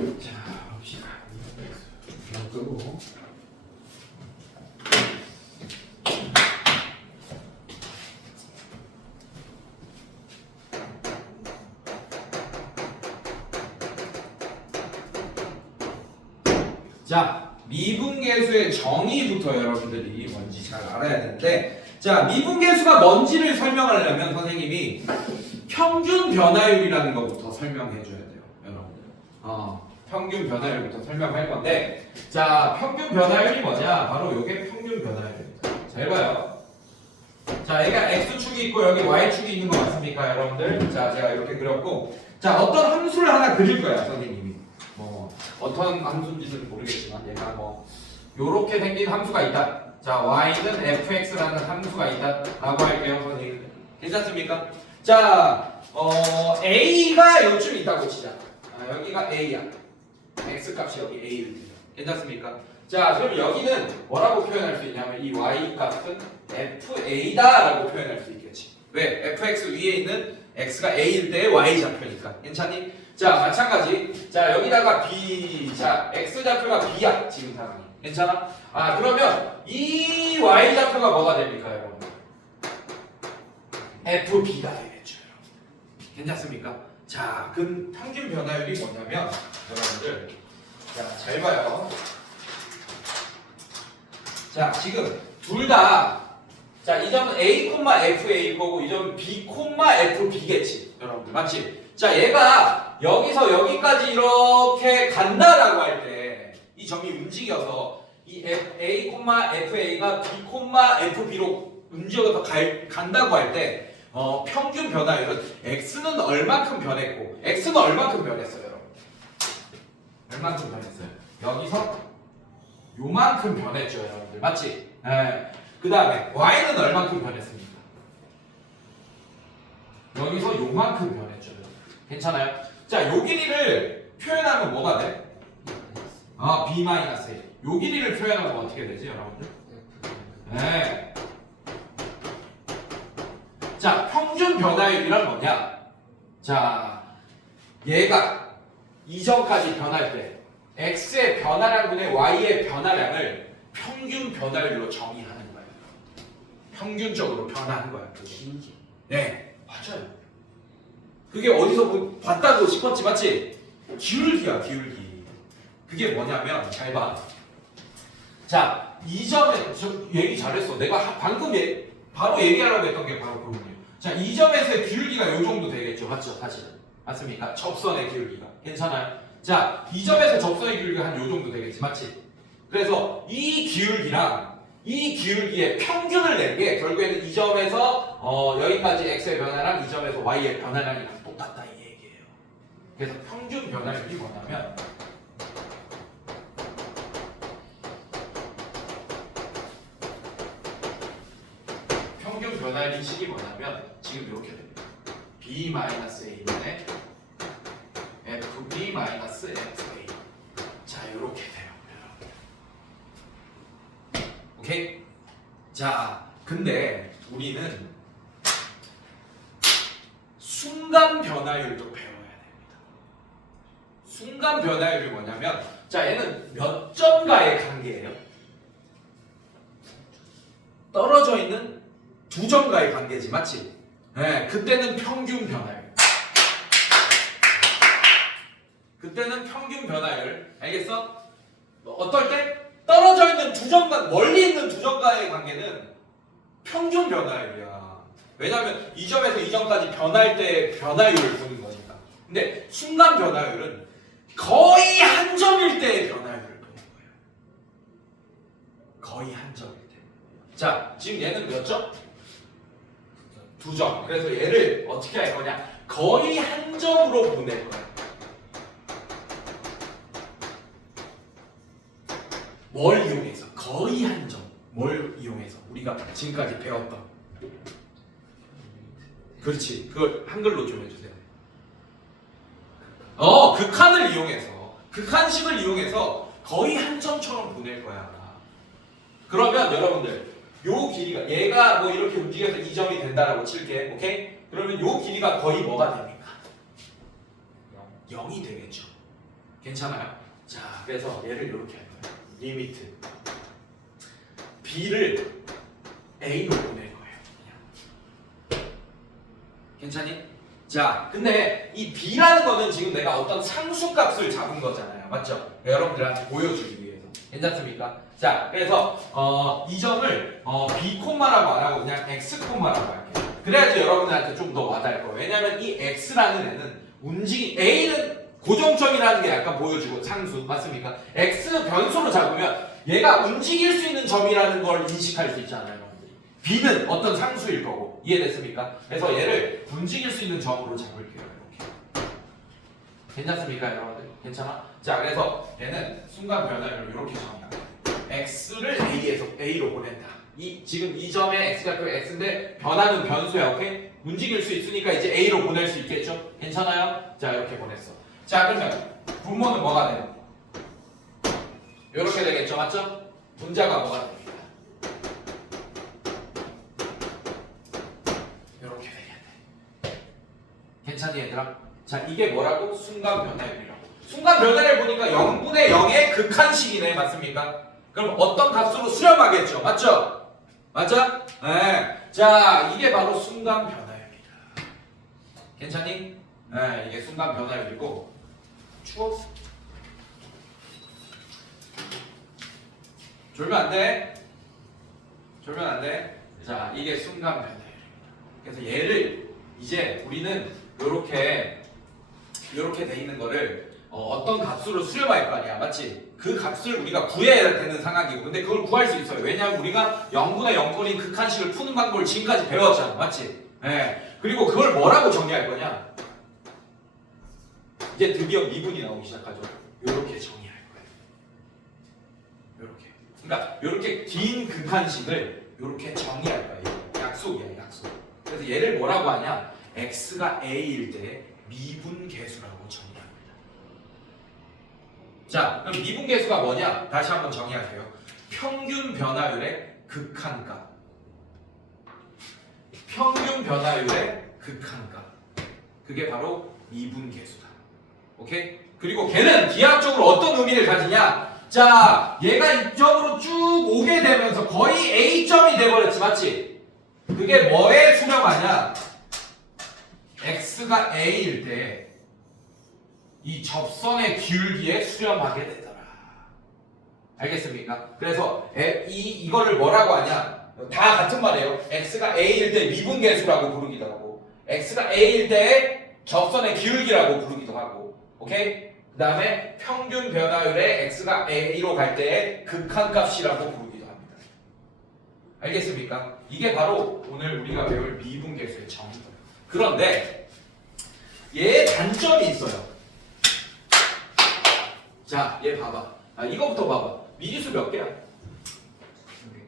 자, 봅시다. 이거 끄고. 자, 미분계수의 정의부터 여러분들이 뭔지 잘 알아야 되는데, 자, 미분계수가 뭔지를 설명하려면 선생님이 평균 변화율이라는 것부터 설명해 줘야 돼요, 여러분들. 평균 변화율부터 설명할 건데, 자, 평균 변화율이 뭐냐? 바로 이게 평균 변화율입니다. 잘 봐요. 자, 얘가 x축이 있고 여기 y축이 있는 거 맞습니까, 여러분들? 자, 제가 이렇게 그렸고, 자, 어떤 함수를 하나 그릴 거야, 선생님이. 뭐 어떤 함수인지는 모르겠지만 얘가 뭐 요렇게 생긴 함수가 있다. 자, y는 fx라는 함수가 있다라고 할게요, 선생님. 괜찮습니까? 자, a가 요쯤 있다고 치자. 여기가 a야. x 값이 여기 a를 띠요. 괜찮습니까? 자, 그럼 여기는 뭐라고 표현할 수 있냐면 이 y 값은 fa다라고 표현할 수 있겠지. 왜? fx 위에 있는 x가 a일 때 y 좌표니까. 괜찮니? 자, 마찬가지. 자, 여기다가 b. 자, x 좌표가 b야. 지금 상황이. 괜찮아? 그러면 이 y 좌표가 뭐가 됩니까, 여러분? fb가 되겠죠, 여러분. 괜찮습니까? 자, 그 평균 변화율이 뭐냐면 여러분들, 자, 잘 봐요. 자, 지금 둘 다, 자, 이 점은 a, fa 거고 이 점은 b, fb겠지, 여러분들. 맞지? 자, 얘가 여기서 여기까지 이렇게 간다라고 할 때 이 점이 움직여서 이 a, fa가 b, fb로 움직여서 간다고 할 때 평균 변화율은 x는 얼만큼 변했고 x는 얼만큼 변했어요, 여러분? 얼만큼 변했어요? 여기서 요만큼 변했죠, 여러분들. 맞지? 네. 그 다음에 y는 얼만큼 변했습니까? 여기서 요만큼 변했죠. 괜찮아요? 자, 요 길이를 표현하면 뭐가 돼? b-a. 요 길이를 표현하면 어떻게 되지, 여러분들? 네. 자, 평균 변화율이란 뭐냐? 자, 얘가 이전까지 변할 때 x의 변화량분의 y의 변화량을 평균 변화율로 정의하는 거예요. 평균적으로 변하는 거야. 그게. 네, 맞아요. 그게 어디서 뭐 봤다고 싶었지, 맞지? 기울기야, 기울기. 그게 뭐냐면 잘 봐. 자, 이 점에 저 얘기 잘했어. 내가 방금 바로 얘기하려고 했던 게 바로 그거군요. 자, 이 점에서의 기울기가 요 정도 되겠죠, 맞죠? 사실은 맞습니까? 접선의 기울기가 괜찮아요? 자, 이 점에서 접선의 기울기가 한 요 정도 되겠지, 맞지? 그래서 이 기울기랑 이 기울기의 평균을 낸 게 결국에는 이 점에서 여기까지 x의 변화랑 이 점에서 y의 변화량이랑 똑같다 이 얘기예요. 그래서 평균 변화율이 뭐냐면 평균 변화율 식이 뭐냐면 지금 이렇게 됩니다. b-a분의 fb-fa. 자, 이렇게 돼요. 오케이? 자, 근데 우리는 순간 변화율도 배워야 됩니다. 순간 변화율이 뭐냐면, 자, 얘는 몇 점과의 관계예요? 떨어져 있는 두 점과의 관계지, 맞지? 네, 그때는 평균 변화율. 그때는 평균 변화율. 알겠어? 어떨 때? 떨어져 있는 두 점과 멀리 있는 두 점과의 관계는 평균 변화율이야. 왜냐하면 이 점에서 이 점까지 변할 때 변화율을 보는 거니까. 근데 순간 변화율은 거의 한 점일 때의 변화율을 보는 거예요. 거의 한 점일 때. 자, 지금 얘는 몇 점? 두 점. 그래서 얘를 어떻게 할 거냐? 거의 한 점으로 보낼 거야. 뭘 이용해서? 거의 한 점. 뭘 이용해서? 우리가 지금까지 배웠던. 그렇지. 그걸 한글로 좀 해주세요. 극한을 이용해서, 극한식을 이용해서 거의 한 점처럼 보낼 거야. 그러면 여러분들, 요 길이가, 얘가 뭐 이렇게 움직여서 이 점이 된다라고 칠게. 오케이? 그러면 요 길이가 거의 뭐가 됩니까? 0이 되겠죠. 괜찮아요? 자, 그래서 얘를 이렇게 할 거예요. 리미트 b를 a로 보낼 거예요. 그냥. 괜찮니? 자, 근데 이 b라는 거는 지금 내가 어떤 상수값을 잡은 거잖아요. 맞죠? 여러분들한테 보여주기 위해서. 괜찮습니까? 자, 그래서 이 점을 b 콤마라고 안 하고 그냥 x 콤마라고 할게요. 그래야지 여러분들한테 좀 더 와닿을 거예요. 왜냐하면 이 x라는 애는 a는 고정점이라는 게 약간 보여주고 상수 맞습니까? x 변수로 잡으면 얘가 움직일 수 있는 점이라는 걸 인식할 수 있잖아요. 여러분들이. b는 어떤 상수일 거고 이해됐습니까? 그래서 얘를 움직일 수 있는 점으로 잡을게요. 이렇게. 괜찮습니까 여러분들? 괜찮아? 자, 그래서 얘는 순간 변화를 이렇게 정의합니다. x를 a로 보낸다. 지금 이 점에 x가 그 x인데 변화는 변수야. 오케이? 움직일 수 있으니까 이제 a로 보낼 수 있겠죠? 괜찮아요? 자, 이렇게 보냈어. 자, 그러면 분모는 뭐가 돼요? 이렇게 되겠죠? 맞죠? 분자가 뭐가 됩니다. 이렇게 되겠네. 괜찮니 얘들아? 자, 이게 뭐라고? 순간 변화율이라고. 순간 변화율 보니까 0분의 0의 극한식이네. 맞습니까? 그럼 어떤 값으로 수렴하겠죠? 맞죠? 맞아? 네. 자, 이게 바로 순간 변화율이다. 괜찮니? 네, 이게 순간 변화율이고 추웠어. 졸면 안 돼. 졸면 안 돼. 자, 이게 순간 변화율입니다. 그래서 얘를 이제 우리는 이렇게 돼 있는 거를 어떤 값으로 수렴할 거 아니야, 맞지? 그 값을 우리가 구해야 되는 상황이고, 근데 그걸 구할 수 있어요. 왜냐하면 우리가 0분의 0거리인 극한식을 푸는 방법을 지금까지 배웠잖아, 맞지? 네. 그리고 그걸 뭐라고 정리할 거냐? 이제 드디어 미분이 나오기 시작하죠. 이렇게 정리할 거예요. 이렇게. 그러니까 이렇게 긴 극한식을 이렇게 정리할 거예요. 약속이야, 약속. 그래서 얘를 뭐라고 하냐? x가 a일 때 미분계수라고 정의합니다. 자, 그럼 미분계수가 뭐냐? 다시 한번 정의하세요. 평균 변화율의 극한값. 평균 변화율의 극한값. 그게 바로 미분계수다. 오케이? 그리고 걔는 기하학적으로 어떤 의미를 가지냐? 자, 얘가 이쪽으로 쭉 오게 되면서 거의 A점이 돼버렸지, 맞지? 그게 뭐에 수렴하냐? X가 A일 때 이 접선의 기울기에 수렴하게 되더라. 알겠습니까? 그래서 이거를 뭐라고 하냐? 다 같은 말이에요. X가 A일 때 미분계수라고 부르기도 하고, X가 A일 때 접선의 기울기라고 부르기도 하고, 오케이? 그 다음에 평균 변화율의 x가 a로 갈 때의 극한값이라고 부르기도 합니다. 알겠습니까? 이게 바로 오늘 우리가 배울 미분계수의 정의예요. 그런데 얘의 단점이 있어요. 자, 얘 봐봐. 이거부터 봐봐. 미지수 몇 개야?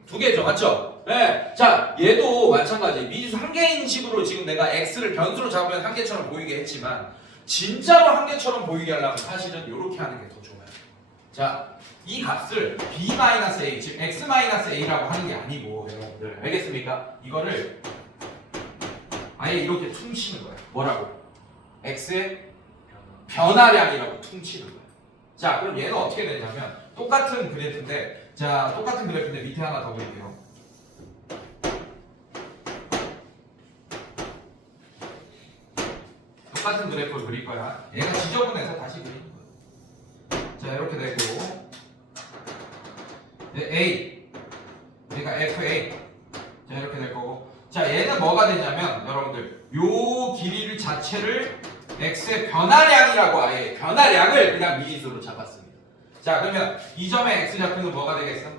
2개죠, 맞죠? 네. 자, 얘도 마찬가지. 미지수 1개인 식으로 지금 내가 x를 변수로 잡으면 1개처럼 보이게 했지만 진짜로 1개처럼 보이게 하려면 사실은 이렇게 하는 게 더 좋아요. 자, 이 값을 b-a, 즉 x-a라고 하는 게 아니고, 여러분들 알겠습니까? 이거를 아예 이렇게 퉁치는 거예요. 뭐라고? x의 변화량이라고 퉁치는 거예요. 자, 그럼 얘는 어떻게 되냐면 똑같은 그래프인데, 자, 똑같은 그래프인데 밑에 하나 더 그릴게요. 똑같은 그래프를 그릴 거야. 얘가 지저분해서 다시 그리는 거야. 자, 이렇게 되고, A, 얘가 FA. 자, 이렇게 될 거고. 자, 얘는 뭐가 되냐면, 여러분들, 요 길이를 자체를 x의 변화량이라고 아예 변화량을 그냥 미지수로 잡았습니다. 자, 그러면 이 점의 x 좌표는 뭐가 되겠어?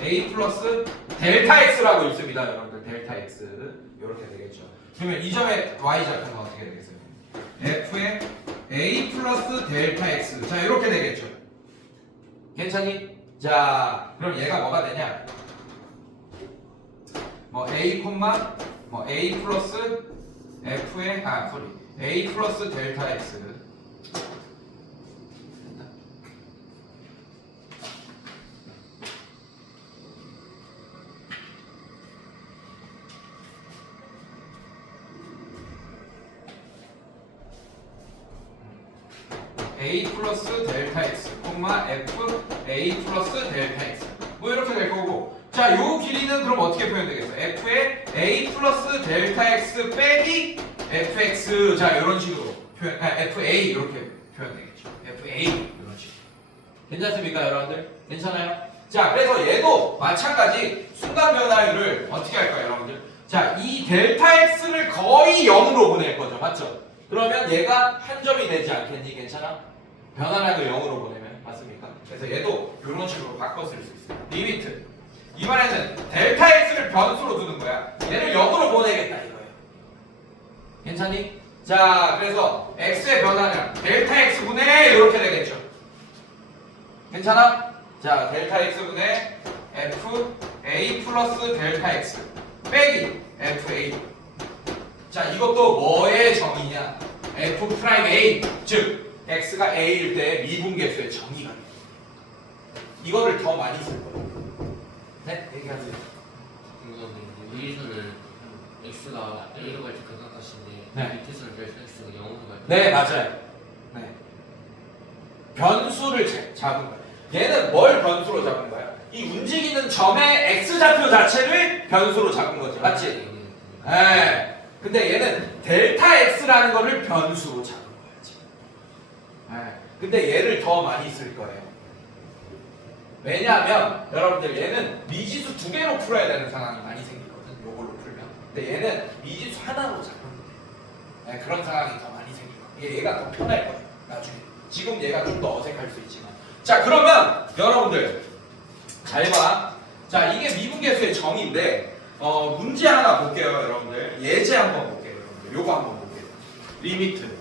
a 플러스 델타 x라고 있습니다, 여러분들. 델타 x 이렇게 되겠죠. 그러면 이 점의 y 좌표는 어떻게 되겠어요? f의 a 플러스 델타 x. 자, 이렇게 되겠죠. 괜찮니? 자, 그럼 얘가 뭐가 되냐? 뭐 a 콤마 뭐 a 플러스 f의 a 플러스 델타 x. a 플러스 델타 x, f a 플러스 델타 x. 뭐 이렇게 될 거고. 자, 요 길이는 그럼 어떻게 표현되겠어? f의 a 플러스 델타 x 빼기 fx. 자, 이런 식으로 표현, fa 이렇게 표현되겠죠. fa 이런 식으로. 괜찮습니까, 여러분들? 괜찮아요? 자, 그래서 얘도 마찬가지 순간 변화율을 어떻게 할까요, 여러분들? 자, 이 델타 x를 거의 0으로 보낼 거죠, 맞죠? 그러면 얘가 한 점이 되지 않겠니? 괜찮아? 변화량을 0으로 보내면 맞습니까? 그래서 얘도 이런 식으로 바꿔 쓸 수 있어요. 리미트. 이번에는 델타 x를 변수로 두는 거야. 얘를 0으로 보내겠다 이거예요. 괜찮니? 자, 그래서 x의 변화량 델타 x분의 이렇게 되겠죠. 괜찮아? 자, 델타 x분의 f a 플러스 델타 x 빼기 f a. 자, 이것도 뭐의 정의냐? f 프라임 a, 즉 x가 a일 때 미분계수의 정의가 돼요. 이거를 더 많이 쓸 거예요. 네? 얘기하세요. 이거는 위에서는 x가 a로 갈 때 극한값인데 네. 밑에서는 델타 x가 0으로 갈 때. 네, 맞아요. 네. 변수를 잡은 거예요. 얘는 뭘 변수로 잡은 거야? 이 움직이는 점의 x좌표 자체를 변수로 잡은 거죠. 맞지? 네. 근데 얘는 델타 x라는 거를 변수로 잡은 거야지. 네. 근데 얘를 더 많이 쓸 거예요. 왜냐하면 여러분들 얘는 미지수 두 개로 풀어야 되는 상황이 많이 생기거든. 요걸로 풀면. 근데 얘는 미지수 하나로 잡으면 돼. 네, 그런 상황이 더 많이 생기고 얘가 더 편할 거예요. 나중에. 지금 얘가 좀 더 어색할 수 있지만. 자, 그러면 여러분들 잘 봐. 자, 이게 미분계수의 정의인데 문제 하나 볼게요, 여러분들. 예제 한번 볼게요, 여러분들. 요거 한번 볼게요. 리미트.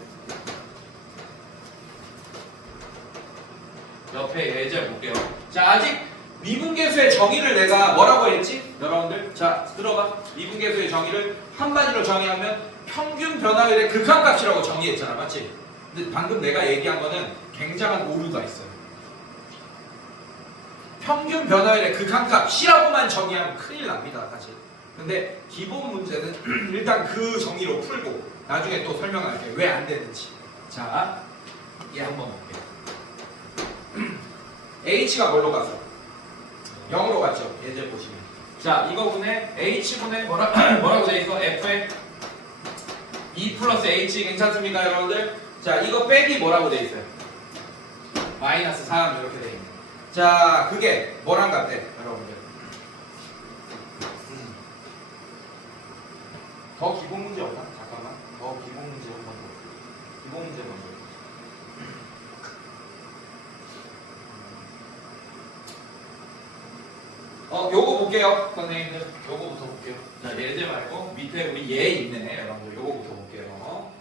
옆에 예제 볼게요. 자, 아직 미분계수의 정의를 내가 뭐라고 했지? 여러분들, 자, 들어봐. 미분계수의 정의를 한마디로 정의하면 평균 변화율의 극한값이라고 정의했잖아, 맞지? 근데 방금 내가 얘기한 거는 굉장한 오류가 있어요. 평균 변화율의 극한값이라고만 정의하면 큰일 납니다, 사실. 근데 기본 문제는 일단 그 정의로 풀고 나중에 또 설명할게요. 왜 안 되는지. 자, 얘 한번 볼게요. h가 뭘로 갔어? 0으로 갔죠. 예제 보시면. 자, 이거분의 h분의 뭐라고 돼 있어? f의 2 플러스 h 괜찮습니까, 여러분들? 자, 이거 빼기 뭐라고 돼 있어요? 마이너스 3 이렇게 돼 있네. 자, 그게 뭐랑 같대, 여러분들? 더 기본 문제 없나? 잠깐만. 더 기본 문제 한번 볼게요. 기본 문제 먼저. 요거 볼게요, 선생님들. 요거부터 볼게요. 자, 예제 말고 밑에 우리 얘 있네, 여러분들. 요거부터 볼게요.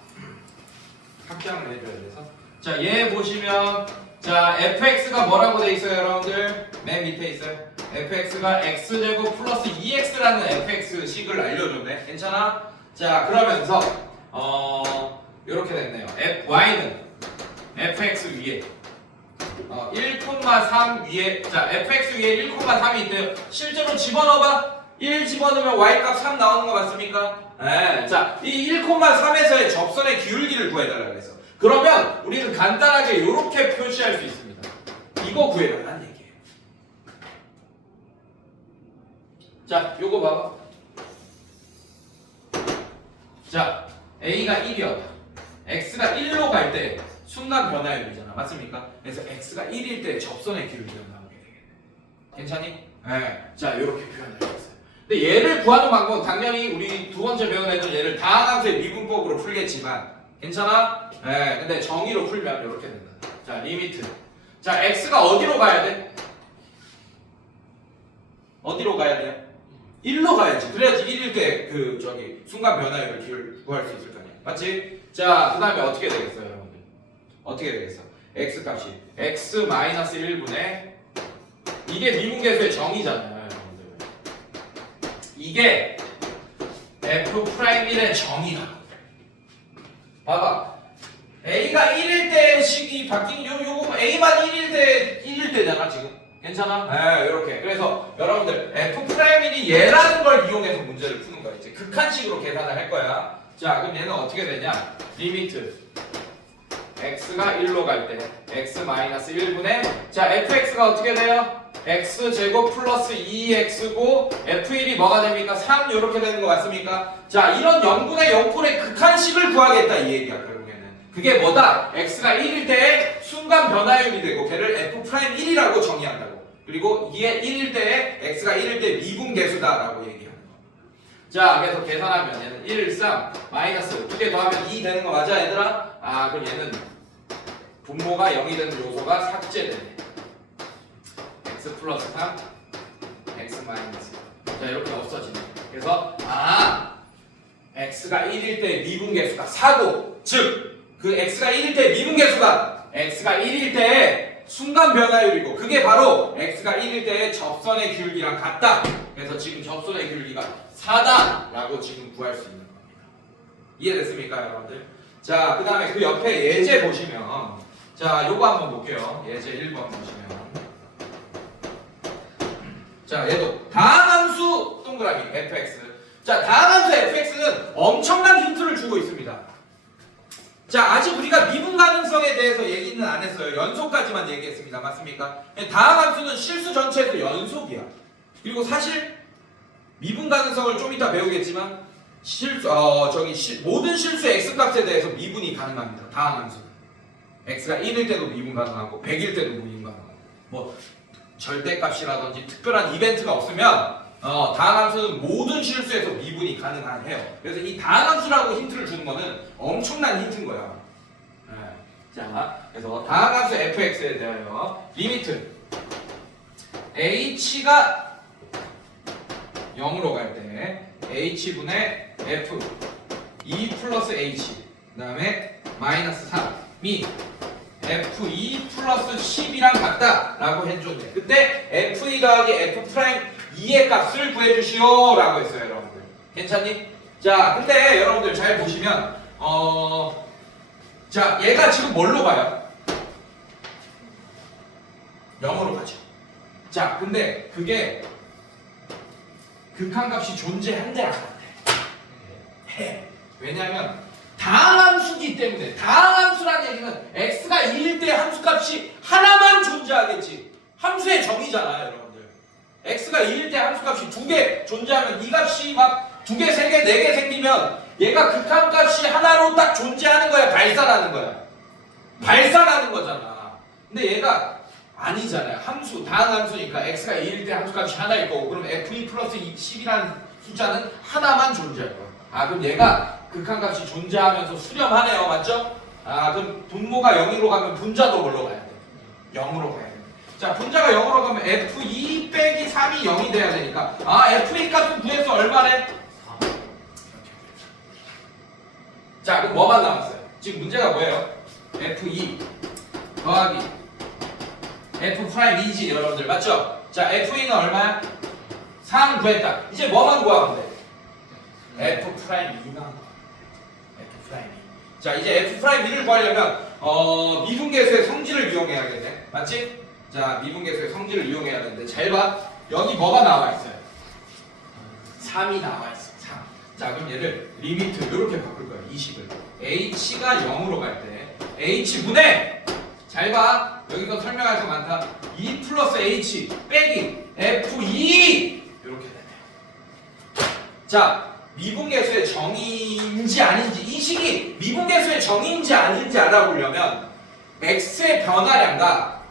확장을 해줘야 돼서. 자, 얘 보시면, 자, fx가 뭐라고 돼 있어요, 여러분들? 맨 밑에 있어요. fx가 x제곱 플러스 2x라는 fx 식을 알려줬네. 괜찮아? 자, 그러면서 요렇게 됐네요. y는 fx 위에 1,3 위에, 자, fx 위에 1,3이 있대요. 실제로 집어넣어봐. 1 집어넣으면 y값 3 나오는 거 맞습니까? 네. 자, 이 1,3에서의 접선의 기울기를 구해달라 그랬어. 그러면 우리는 간단하게 이렇게 표시할 수 있습니다. 이거 구해달라는 얘기예요. 자, 요거 봐봐. 자, a가 1이었다. x가 1로 갈 때 순간 변화율이잖아. 맞습니까? 그래서 x가 1일 때 접선의 기울기가 나오게 되겠네. 괜찮니? 네. 자, 이렇게 표현을 했어요. 근데 얘를 구하는 방법은 당연히 우리 두 번째 배운 애들 얘를 다항함수의 미분법으로 풀겠지만 괜찮아? 네. 근데 정의로 풀면 이렇게 된다. 자, 리미트. 자, x가 어디로 가야 돼? 어디로 가야 돼요? 1로 가야지. 그래야지 1일 때 그 저기 순간 변화율을 구할 수 있을 거 아니야. 맞지? 자, 그 다음에 어떻게 되겠어요, 여러분들? 어떻게 되겠어? x 값이 x 마이너스 1분의 이게 미분계수의 정의잖아요, 여러분들. 이게 f 프라임 1의 정의다. 봐봐. a가 1일 때 식이 바뀐 요거 a만 1일 때잖아, 지금. 괜찮아? 네, 이렇게. 그래서 여러분들 f 프라임 1이 얘라는 걸 이용해서 문제를 푸는 거야. 이제 극한식으로 계산을 할 거야. 자, 그럼 얘는 어떻게 되냐? 리미트 x가 1로 갈 때 x 마이너스 1분의 자 fx가 어떻게 돼요? x제곱 플러스 2x고 f1이 뭐가 됩니까? 3 이렇게 되는 거 맞습니까? 자 이런 0분의 0꼴의 극한식을 구하겠다 이 얘기야 결국에는. 그게 뭐다? x가 1일 때 순간 변화율이 되고 걔를 f'1이라고 정의한다고. 그리고 이게 1일 때 x가 1일 때 미분계수다라고 얘기하는 거. 자 그래서 계산하면 얘는 1, 3 마이너스 2개 더하면 2 되는 거 맞아 얘들아? 아 그럼 얘는 분모가 0이 되는 요소가 삭제되네. x 플러스 3 x 마이너스 자 이렇게 없어지네. 그래서 x가 1일 때 미분계수가 4고 즉 그 x가 1일 때 미분계수가 x가 1일 때 순간 변화율이고 그게 바로 x가 1일 때의 접선의 기울기랑 같다. 그래서 지금 접선의 기울기가 4다 라고 지금 구할 수 있는 겁니다. 이해됐습니까 여러분들? 자 그 다음에 그 옆에 예제 보시면 자 요거 한번 볼게요. 예제 1번 보시면 자 얘도 다항함수 동그라미 fx 자 다항함수 fx는 엄청난 힌트를 주고 있습니다. 자 아직 우리가 미분 가능성에 대해서 얘기는 안 했어요. 연속까지만 얘기했습니다. 맞습니까? 다항함수는 실수 전체에서 연속이야. 그리고 사실 미분 가능성을 좀 이따 배우겠지만 모든 실수 x값에 대해서 미분이 가능합니다. 다항함수 x가 1일 때도 미분 가능하고 100일 때도 미분 가능하고 뭐 절대값이라든지 특별한 이벤트가 없으면 다항함수는 모든 실수에서 미분이 가능해요. 그래서 이 다항함수라고 힌트를 주는 거는 엄청난 힌트인 거야. 네. 자, 그래서 다항함수 fx에 대하여 리미트 h가 0으로 갈 때 h분의 f 2 플러스 h 그 다음에 마이너스 3이 f2 플러스 10이랑 같다 라고 해줬네. 그때 f2 더하기 f'2의 값을 구해주시오 라고 했어요 여러분들. 괜찮니? 자 근데 여러분들 잘 보시면 자 얘가 지금 뭘로 가요? 0으로 가죠. 자 근데 그게 극한값이 존재한대 안 한대? 해. 왜냐면 다항함수기 때문에. 다항함수라는 얘기는 x가 2일 때 함수값이 하나만 존재하겠지. 함수의 정의잖아요 여러분들. x가 2일 때 함수값이 2개 존재하면 이 값이 막 2개, 3개, 4개 생기면 얘가 극한값이 하나로 딱 존재하는 거야? 발산하는 거야? 발산하는 거잖아. 근데 얘가 아니잖아요. 함수, 다항함수니까 x가 2일 때 함수값이 하나일 거고 그럼 f2 플러스 10이라는 숫자는 하나만 존재할 거야. 아 그럼 얘가 극한값이 존재하면서 수렴하네요. 맞죠? 아 그럼 분모가 0으로 가면 분자도 뭘로 가야 돼? 0으로 가야 돼. 자 분자가 0으로 가면 f2 빼기 3이 0이 돼야 되니까 f2 값은 구해서 얼마래? 자 그럼 뭐만 남았어요? 지금 문제가 뭐예요? f2 더하기 f'2지 여러분들 맞죠? 자 f2는 얼마야? 3 구했다. 이제 뭐만 구하면 돼? f'2만 자 이제 f'2를 구하려면 미분계수의 성질을 이용해야겠네. 맞지? 자 미분계수의 성질을 이용해야 되는데 잘 봐. 여기 뭐가 나와 있어요? 3이 나와 있어. 3. 자 그럼 얘를 리미트 이렇게 바꿀 거야. 이 식을 h가 0으로 갈 때 h분의 잘 봐. 여기서 설명할 거 많다. 2 플러스 h 빼기 f2 이렇게 되네요. 자 미분계수의 정의인지 아닌지 이 식이 미분계수의 정의인지 아닌지 알아보려면 x의 변화량과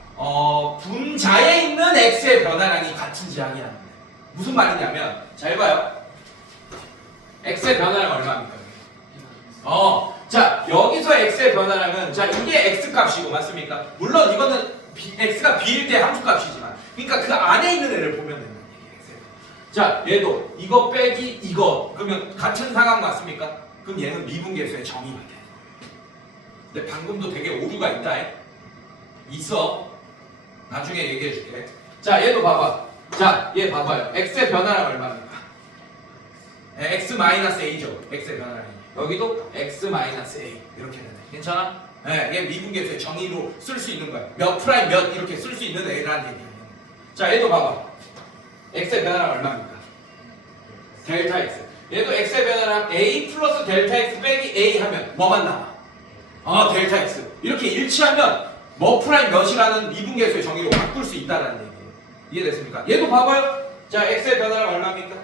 분자에 있는 x의 변화량이 같은지 아니야. 무슨 말이냐면 잘 봐요. x의 변화량 얼마입니까? 자 여기서 x의 변화량은 자 이게 x 값이고 맞습니까? 물론 이거는 x가 b일 때 함수 값이지만 그러니까 그 안에 있는 애를 보면 됩니다. 자 얘도 이거 빼기 이거 그러면 같은 상황 맞습니까? 그럼 얘는 미분계수의 정의가 돼. 근데 방금도 되게 오류가 있다. 있어. 나중에 얘기해 줄게. 자 얘도 봐봐. 자 얘 봐봐요. x의 변화량 얼마입니까? x-a죠. x의 변화량이. 여기도 x-a 이렇게 되네. 괜찮아? 네, 얘 미분계수의 정의로 쓸 수 있는 거야. 몇 프라임 몇 이렇게 쓸 수 있는 애라는 얘기야. 자 얘도 봐봐. x의 변화량 얼마입니까? 델타 x. 얘도 x의 변화량 a 플러스 델타 x 빼기 a 하면 뭐만 남아? 델타 x 이렇게 일치하면 뭐 프라임 몇이라는 미분계수의 정의로 바꿀 수 있다는 얘기예요. 이해됐습니까? 얘도 봐봐요. 자, x의 변화량 얼마입니까?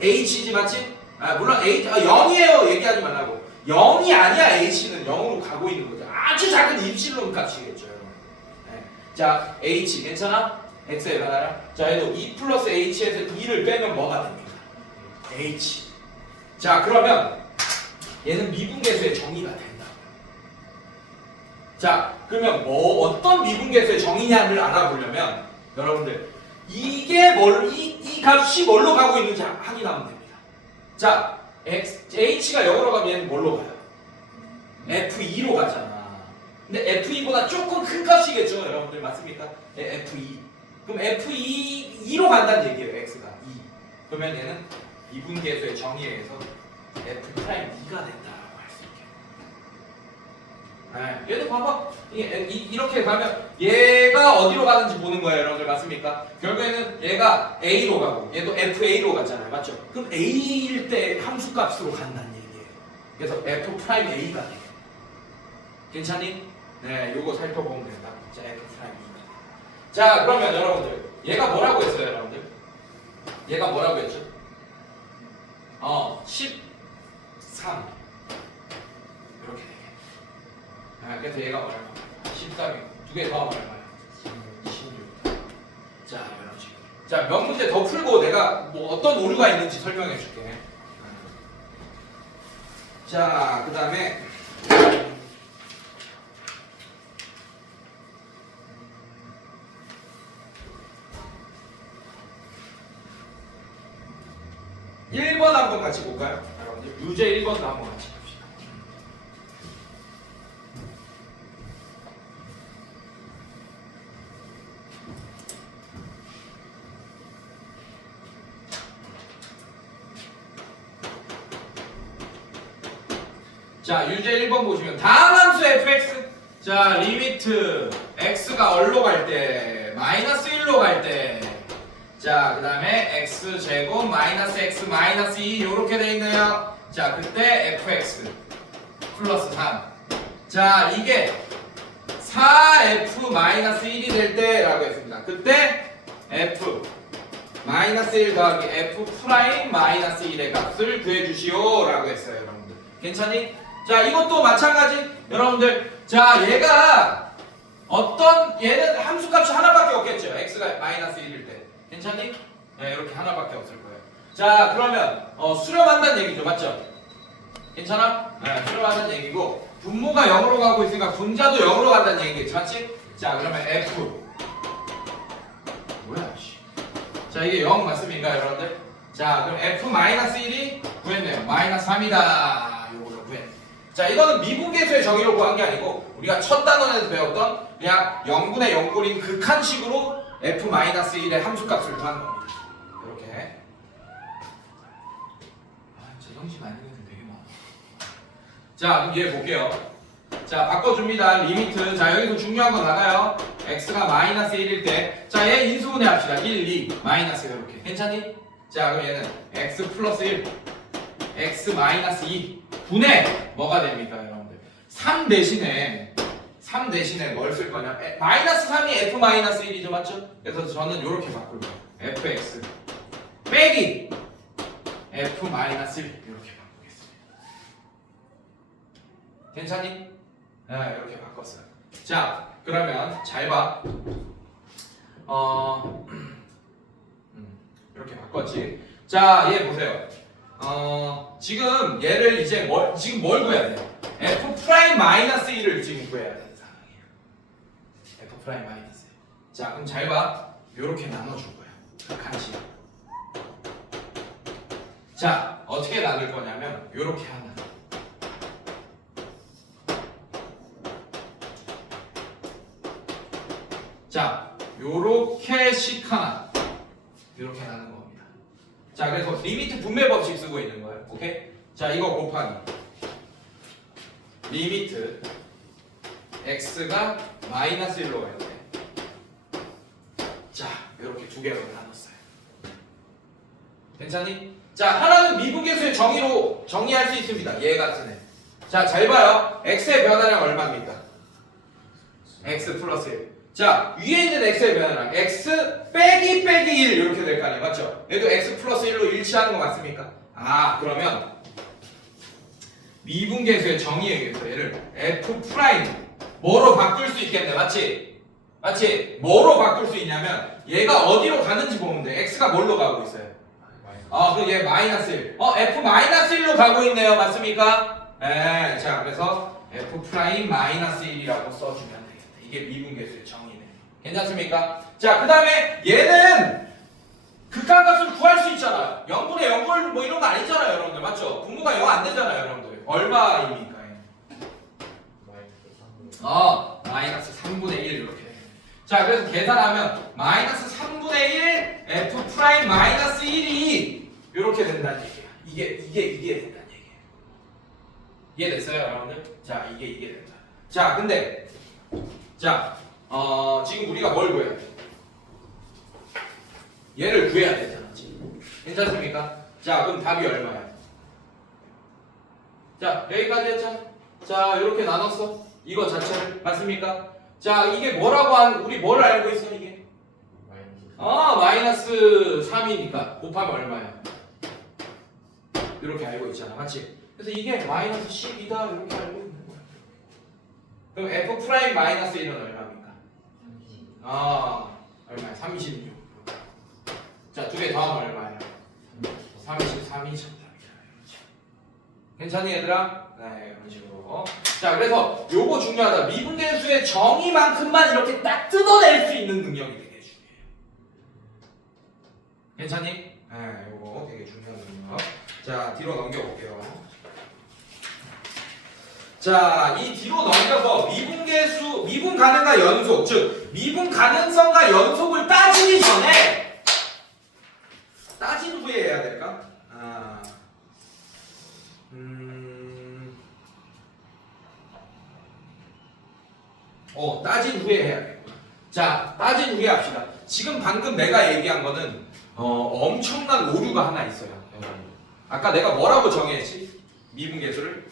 h지 맞지? 물론 h 0이에요. 얘기하지 말라고. 0이 아니야. h는 0으로 가고 있는 거죠. 아주 작은 입실론 값이겠죠. 네. 자, h 괜찮아? x의 변화량. 자, 얘도 2 플러스 h에서 2를 빼면 뭐가 됩니까? h. 자, 그러면 얘는 미분계수의 정의가 된다. 자, 그러면 어떤 미분계수의 정의냐를 알아보려면 여러분들 이게 이 값이 뭘로 가고 있는지 확인하면 됩니다. 자, h가 0으로 가면 얘는 뭘로 가요? f2로 가잖아. 근데 f2보다 조금 큰 값이겠죠, 여러분들 맞습니까? f2. 그럼 f2로 간다는 얘기예요, x가 2. 그러면 얘는 미분계수의 정의에 의해서 f'2가 된다라고 할 수 있겠네. 얘도 봐봐. 이렇게 가면 얘가 어디로 가는지 보는 거예요, 여러분들 맞습니까? 결국에는 얘가 a로 가고 얘도 fa로 갔잖아요, 맞죠? 그럼 a일 때 함수값으로 간다는 얘기예요. 그래서 f'a가 돼요. 괜찮니? 네, 요거 살펴보면 된다. 자, f'a가. 자, 그러면 여러분들 얘가 뭐라고 했어요, 여러분들? 얘가 뭐라고 했죠? 13 이렇게 되게. 그래서 얘가 뭐라고? 13이 두 개 더 얼마야? 16. 자, 이런 식으로. 자, 몇 문제 더 풀고 내가 뭐 어떤 오류가 있는지 설명해 줄게. 자, 그 다음에 1번 한번 같이 볼까요? 여러분들 유제 1번도 한번 같이 봅시다. 자, 유제 1번 보시면 다음 함수 fx. 자, 리미트 x가 얼로 갈 때 마이너스 1로 갈 때. 자, 그 다음에 x제곱 마이너스 x 마이너스 2 요렇게 돼 있네요. 자, 그때 fx 플러스 3. 자, 이게 4f 마이너스 1이 될 때라고 했습니다. 그때 f 마이너스 1 더하기 f 프라임 마이너스 1의 값을 구해주시오 라고 했어요, 여러분들. 괜찮니? 자, 이것도 마찬가지. 여러분들, 자, 얘는 함수값이 하나밖에 없겠죠. x가 마이너스 1일 때. 괜찮니? 네, 이렇게 하나밖에 없을 거예요. 자, 그러면 수렴한다는 얘기죠, 맞죠? 괜찮아? 네, 수렴한다는 얘기고 분모가 0으로 가고 있으니까 분자도 0으로 간다는 얘기겠지, 맞지? 자, 그러면 f 뭐야, 씨. 자, 이게 0 맞습니까, 여러분들? 자, 그럼 f-1이 구했네요. 마이너스 3이다. 요거를 구했네. 자, 이거는 미분계수의 정의로 구한 게 아니고 우리가 첫 단원에서 배웠던 그냥 0분의 0꼴인 극한식으로 f-1의 함수값을 구한 겁니다. 이렇게. 제정신 아닌 애들 되게 많아. 자, 그럼 얘 볼게요. 자, 바꿔줍니다. 리미트. 자, 여기서 중요한 거 나가요. x가 마이너스 1일 때. 자, 얘 인수분해 합시다. 1, 2, 마이너스 이렇게. 괜찮니? 자, 그럼 얘는 x 플러스 1, x 마이너스 2 분의 뭐가 됩니까, 여러분들? 3 대신에 뭘 쓸 거냐? 마이너스 3이 f 마이너스 1이죠, 맞죠? 그래서 저는 이렇게 바꿀 거예요. fx 빼기 f 마이너스 1 이렇게 바꾸겠습니다. 괜찮니? 네, 이렇게 바꿨어요. 자, 그러면 잘 봐. 이렇게 바꿨지. 자, 얘 보세요. 지금 얘를 이제 지금 뭘 구해야 돼요? f 프라임 마이너스 1을 지금 구해야 되는 상황이에요. f 프라임 마이너스 1. 자, 그럼 잘 봐. 요렇게 나눠줄 거야. 극한식. 자, 어떻게 나눌 거냐면 요렇게 하나. 자, 요렇게 식 하나. 요렇게 나누는 겁니다. 자, 그래서 리미트 분배 법칙 쓰고 있는 거예요. 오케이? 자, 이거 곱하기 리미트 x가 마이너스 1로 갈 때. 자, 이렇게 두 개로 나눴어요. 괜찮니? 자, 하나는 미분계수의 정의로 정의할 수 있습니다. 얘 같은 애. 자, 잘 봐요. x의 변화량 얼마입니까? x 플러스 1. 자, 위에 있는 x의 변화량 x 빼기 1 이렇게 될 거 아니에요, 맞죠? 얘도 x 플러스 1로 일치하는 거 맞습니까? 아, 그러면 미분계수의 정의에 의해서 얘를 f 프라임 뭐로 바꿀 수 있겠네, 맞지? 맞지? 뭐로 바꿀 수 있냐면 얘가 어디로 가는지 보면 돼. x가 뭘로 가고 있어요? 그럼 얘 마이너스 1. f 마이너스 1로 가고 있네요, 맞습니까? 네, 자, 그래서 f 프라임 마이너스 1이라고 써주면 되겠다. 이게 미분계수의 정의네. 괜찮습니까? 자, 그 다음에 얘는 극한값을 구할 수 있잖아요. 0분의 0걸 뭐 이런 거 아니잖아요, 여러분들. 맞죠? 분모가 0 안 되잖아요, 여러분들. 얼마입니까? 마이너스 3분의 1 이렇게 돼요. 자, 그래서 계산하면 마이너스 3분의 1 f 프라임 마이너스 1이 이렇게 된다는 얘기야. 이게 된다는 얘기야. 이해됐어요, 여러분들? 자, 이게 된다. 자, 근데 지금 우리가 뭘 구해야 돼? 얘를 구해야 되잖아, 지금. 괜찮습니까? 자, 그럼 답이 얼마야? 자, 여기까지 했잖아. 자, 이렇게 나눴어. 이거 자체를. 맞습니까? 자, 이게 뭐라고 우리 뭘 알고 있어, 이게? 마이너스 3이니까 곱하면 얼마야? 이렇게 알고 있잖아. 맞지? 그래서 이게 마이너스 10이다. 이렇게 알고 있는 거야. 그럼 f 프라임 마이너스 1은 얼마입니까? 얼마야? 36. 자, 두 개 더하면 얼마야? 33이 정답이야. 괜찮니, 얘들아? 네, 이런 식으로. 자, 그래서 요거 중요하다. 미분계수의 정의만큼만 이렇게 딱 뜯어낼 수 있는 능력이 되게 중요해요. 괜찮니? 네, 요거 되게 중요한 능력. 자, 뒤로 넘겨볼게요. 자, 이 뒤로 넘겨서 미분 가능과 연속, 즉 미분 가능성과 연속을 따지기 전에 따진 후에 해야 될까? 따진 후에 해야 돼. 자, 따진 후에 합시다. 지금 방금 내가 얘기한 거는 엄청난 오류가 하나 있어요. 아까 내가 뭐라고 정의했지? 미분계수를?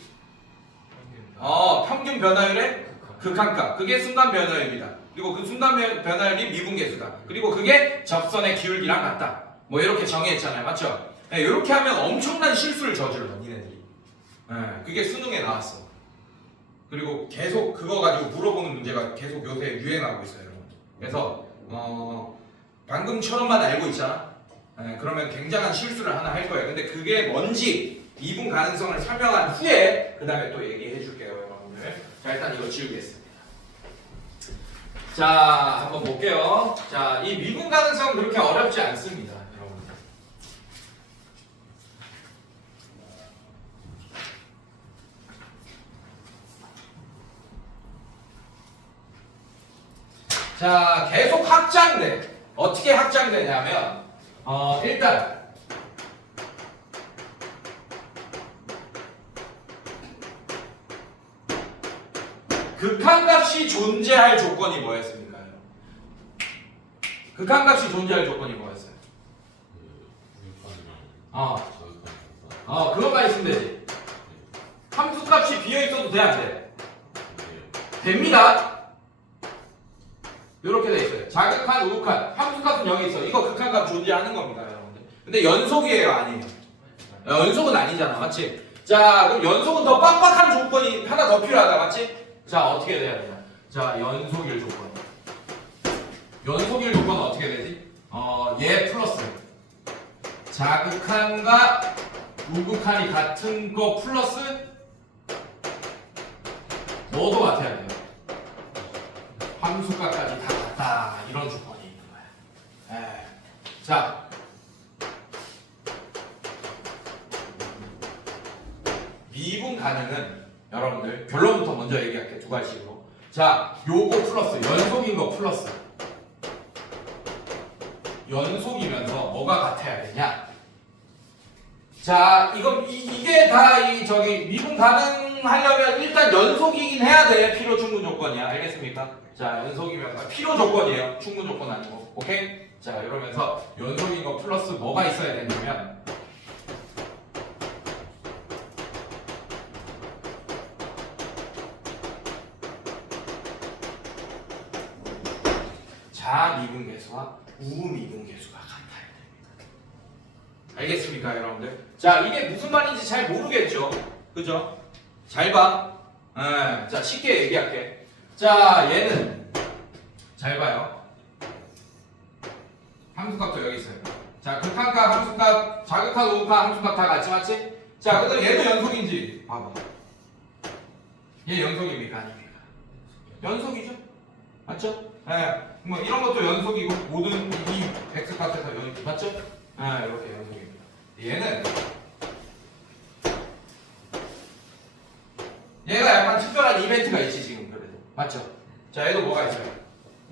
평균 변화율의 극한값. 그게 순간 변화율이다. 그리고 그 순간 변화율이 미분계수다. 그리고 그게 접선의 기울기랑 같다. 뭐 이렇게 정의했잖아요. 맞죠? 네, 이렇게 하면 엄청난 실수를 저질러, 니네들이. 네, 그게 수능에 나왔어. 그리고 계속 그거 가지고 물어보는 문제가 계속 요새 유행하고 있어요, 여러분. 그래서 방금처럼만 알고 있잖아. 네, 그러면 굉장한 실수를 하나 할 거예요. 근데 그게 뭔지 미분 가능성을 설명한 후에 그 다음에 또 얘기해 줄게요, 여러분들. 자, 일단 이거 지우겠습니다. 자, 한번 볼게요. 자, 이 미분 가능성은 그렇게 어렵지 않습니다, 여러분들. 자, 계속 확장돼. 어떻게 확장되냐면 일단 극한값이 존재할 조건이 뭐였습니까? 극한값이 존재할 조건이 뭐였어요? 그것만 있으면 되지. 함수값이 비어있어도 돼, 안 돼? 됩니다. 이렇게 돼 있어요. 자극한, 우극한, 함수값은 여기 있어. 이거 극한값 존재하는 겁니다, 여러분들. 근데 연속이에요, 아니에요? 연속은 아니잖아, 맞지? 자, 그럼 연속은 더 빡빡한 조건이 하나 더 필요하다, 맞지? 자, 어떻게 돼야 되냐? 자, 연속일 조건. 연속일 조건은 어떻게 되지? 얘 플러스 자극한과 우극한이 같은 거 플러스 뭐도 같아야 돼요. 함수값까지 다 같다. 이런 조건이 있는 거야. 자, 미분 가능은 여러분들 결론부터 먼저 얘기할게. 두 가지로. 자, 요거 플러스 연속인 거 플러스 연속이면서 뭐가 같아야 되냐? 자, 이게 다 미분 가능하려면 일단 연속이긴 해야 돼. 필요 충분 조건이야. 알겠습니까? 자, 연속이면서 필요 조건이에요. 충분 조건 아니고. 오케이? 자, 이러면서 연속인 거 플러스 뭐가 있어야 되냐면 자미분계수와 우미분계수가 같아야 됩니다. 알겠습니까, 여러분들? 자, 이게 무슨 말인지 잘 모르겠죠? 그죠? 잘 봐. 자, 쉽게 얘기할게. 자, 얘는 잘 봐요. 함수값도 여기 있어요. 자, 극한값, 함수값, 자극한, 우극한, 함수값 다 같이 맞지? 자, 그다음 얘도 연속인지 봐봐. 얘 연속입니까, 아닙니까? 연속이죠? 맞죠? 뭐 이런 것도 연속이고 모든 이 x값에서 연속 맞죠? 이렇게 연속입니다. 얘는 얘가 약간 특별한 이벤트가 있지 지금 그래도 맞죠? 자, 얘도 뭐가 있어요?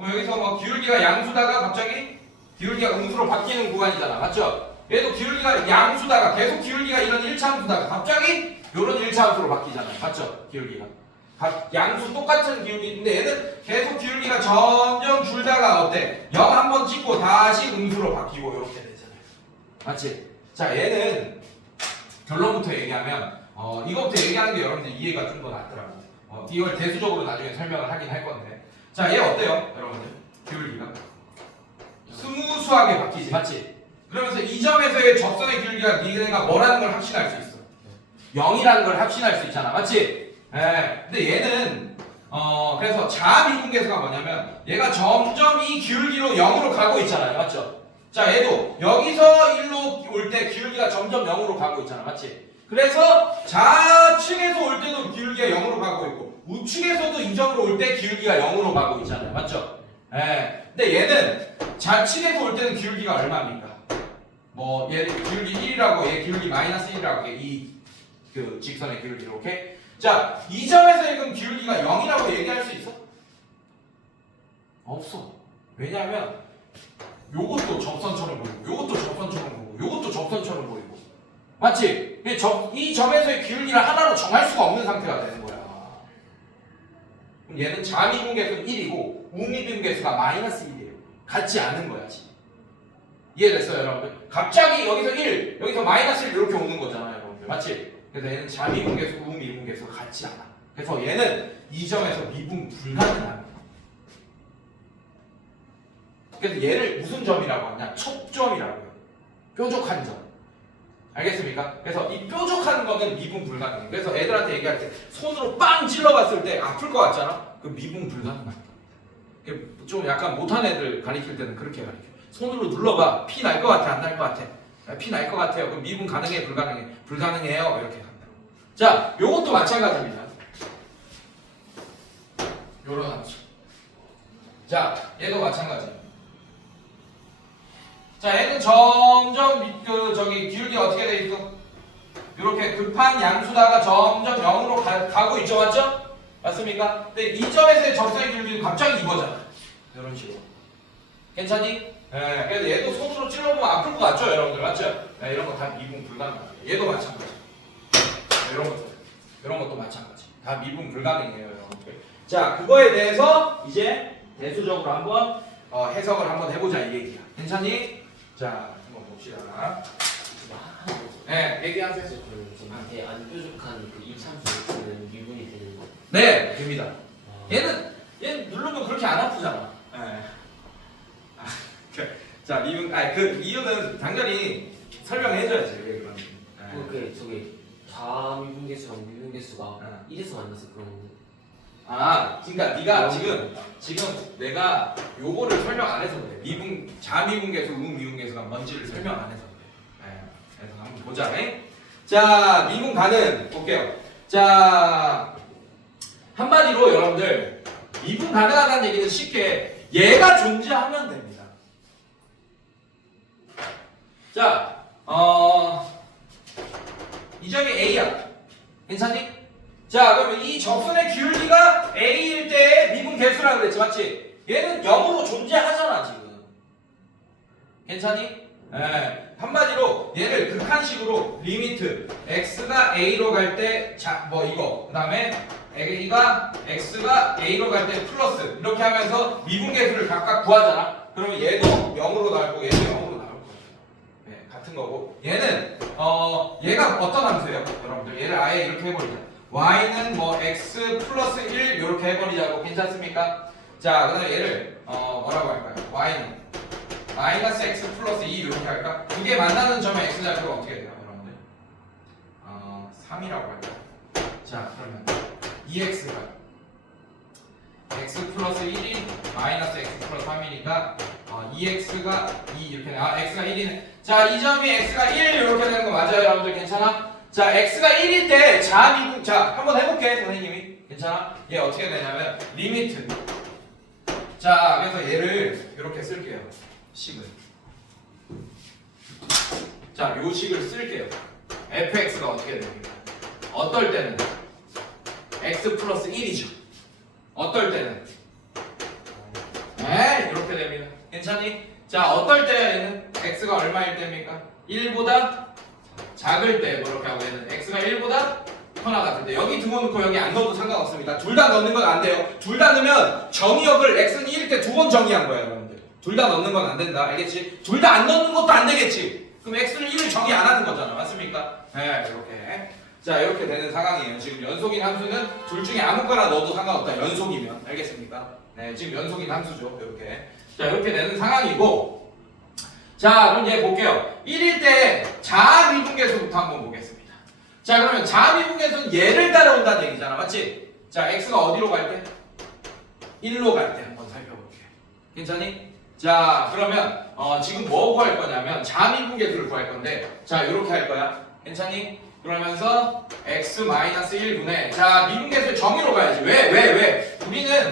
여기서 뭐 기울기가 양수다가 갑자기 기울기가 음수로 바뀌는 구간이잖아, 맞죠? 얘도 기울기가 양수다가 계속 기울기가 이런 1차 함수다가 갑자기 이런 1차 함수로 바뀌잖아, 맞죠? 기울기가 양수 똑같은 기울기인데 얘는 계속 기울기가 점점 줄다가 어때? 0 한번 찍고 다시 음수로 바뀌고 이렇게 되잖아요, 맞지? 자, 얘는 결론부터 얘기하면 이것부터 얘기하는 게 여러분들 이해가 좀 더 낫더라고요. 이걸 대수적으로 나중에 설명을 하긴 할 건데, 자, 얘 어때요, 여러분들? 기울기가 스무스하게 바뀌지, 맞지? 그러면서 이 점에서의 접선의 기울기가 니네가 뭐라는 걸 확신할 수 있어. 0이라는 걸 확신할 수 있잖아, 맞지? 근데 얘는 그래서 자미분계수가 뭐냐면 얘가 점점 이 기울기로 0으로 가고 있잖아요, 맞죠? 자, 얘도 여기서 1로 올 때 기울기가 점점 0으로 가고 있잖아, 맞지? 그래서 좌측에서 올 때도 기울기가 0으로 가고 있고 우측에서도 이 점으로 올 때 기울기가 0으로 가고 있잖아요, 맞죠? 근데 얘는 좌측에서 올 때는 기울기가 얼마입니까? 뭐 얘 기울기 1이라고 얘 기울기 마이너스 1이라고 이 그 직선의 기울기, 오케이? 자, 이 점에서 읽은 기울기가 0이라고 얘기할 수 있어? 없어. 왜냐하면 요것도 접선처럼 보이고 요것도 접선처럼 보이고 요것도 접선처럼 보이고, 맞지? 이 점에서의 기울기를 하나로 정할 수가 없는 상태가 되는 거야. 그럼 얘는 자미분계수는 1이고 우미분계수가 마이너스 1이에요. 같지 않은 거야 지금. 이해됐어요, 여러분들? 갑자기 여기서 1, 여기서 마이너스 1 이렇게 오는 거잖아요, 여러분들. 맞지? 그래서 얘는 자미분계수, 우미분계수가 같지 않아. 그래서 얘는 이 점에서 미분 불가능합니다. 그래서 얘를 무슨 점이라고 하냐? 촉점이라고 해요. 뾰족한 점. 알겠습니까? 그래서 이 뾰족한 거는 미분 불가능해요. 그래서 애들한테 얘기할 때 손으로 빵 찔러봤을 때 아플 것 같잖아? 그 미분 불가능합니다. 좀 약간 못한 애들 가르칠 때는 그렇게 가르쳐요. 손으로 눌러봐. 피 날 것 같아? 안 날 것 같아? 피 날 것 같아요. 그럼 미분 가능해? 불가능해? 불가능해요. 이렇게 한다고. 자, 요것도 마찬가지입니다. 요런 함수. 자, 얘도 마찬가지. 자, 얘는 점점 기울기가 어떻게 돼 있어? 이렇게 급한 양수다가 점점 0으로 가고 있죠, 맞죠? 맞습니까? 근데 이 점에서의 접선의 기울기는 갑자기 이거잖아. 이런 식으로. 괜찮니? 그래서 얘도 손으로 찔러보면 아플 것 같죠, 여러분들, 맞죠? 이런 거 다 미분 불가능해요. 얘도 마찬가지. 이런 것도 마찬가지. 다 미분 불가능해요, 여러분들. 자, 그거에 대해서 이제 대수적으로 한번 해석을 한번 해보자 이 얘기야. 괜찮니? 자, 한번 봅시다. 얘기하세요. 그럼 안 뾰족한 그 이참수는 미분이 되는 거. 네, 됩니다. 얘는 누르면 그렇게 안 아프잖아. 자, 미분, 그 이유는 당연히 설명해줘야지 왜 그런지. 저기 자미분계수랑 미분계수가 1에서 만나서 그런 거. 그러니까 네가 지금 내가 요거를 설명 안 해서 그래. 자미분계수, 우미분계수가 뭔지를 설명 안 해서 그래. 그래서 한번 보자. 자, 미분가는 볼게요. 자, 한마디로 여러분들 미분 가능하다는 얘기는 쉽게 얘가 존재하면 됩니다. 자, 이 점이 A야. 괜찮니? 자, 그러면 이 접선의 기울기가 A일 때의 미분 개수라고 그랬지, 맞지? 얘는 0으로 존재하잖아, 지금. 괜찮니? 한마디로 얘를 극한식으로 리미트 x가 A로 갈 때, 이거. 그 다음에 A가 x가 A로 갈 때 플러스. 이렇게 하면서 미분 개수를 각각 구하잖아. 그러면 얘도 0으로 나올 거고, 얘도 0으로 나올 거고. 같은 거고. 얘는, 얘가 어떤 함수예요? 여러분들. 얘를 아예 이렇게 해버리자. y는 뭐 x 플러스 1 이렇게 해버리자고. 괜찮습니까? 자, 그 다음에 얘를 뭐라고 할까요? y는 마이너스 x 플러스 2 이렇게 할까? 두 개 만나는 점의 x좌표가 어떻게 돼요, 여러분들? 3이라고 할까? 자, 그러면 2x가 x 플러스 1이 마이너스 x 플러스 3이니까 2x가 2 이렇게 돼. x가 1이네. 자, 이 점이 x가 1 이렇게 되는 거 맞아요, 여러분들? 괜찮아? 자, x가 1일 때 자미분, 자, 한번 해볼게, 선생님이. 괜찮아? 얘 어떻게 되냐면 리미트. 자, 그래서 얘를 이렇게 쓸게요. 식을. 자, 요 식을 쓸게요. fx가 어떻게 됩니까? 어떨 때는 x 플러스 1이죠. 어떨 때는 네, 이렇게 됩니다. 괜찮니? 자, 어떨 때는 x가 얼마일 때입니까? 1보다 작을 때 이렇게 하고 얘는 x가 1보다 커나 같은데 여기 두 번 넣고 여기 안 넣어도 상관없습니다. 둘 다 넣는 건 안 돼요. 둘 다 넣으면 정의역을 x는 1일 때 두 번 정의한 거예요, 여러분들. 둘 다 넣는 건 안 된다. 알겠지? 둘 다 안 넣는 것도 안 되겠지? 그럼 x를 1을 정의 안 하는 거잖아. 맞습니까? 네, 이렇게. 자, 이렇게 되는 상황이에요. 지금 연속인 함수는 둘 중에 아무거나 넣어도 상관없다. 연속이면. 알겠습니까? 네, 지금 연속인 함수죠. 이렇게. 자, 이렇게 되는 상황이고. 자, 그럼 얘 볼게요. 1일 때 자미분계수부터 한번 보겠습니다. 자, 그러면 자미분계수는 얘를 따라온다는 얘기잖아. 맞지? 자, x가 어디로 갈 때? 1로 갈 때 한번 살펴볼게요. 괜찮니? 자, 그러면 지금 뭐 구할 거냐면 자미분계수를 구할 건데 자, 이렇게 할 거야. 괜찮니? 그러면서 x-1분의 자, 미분계수 정의로 가야지. 왜? 우리는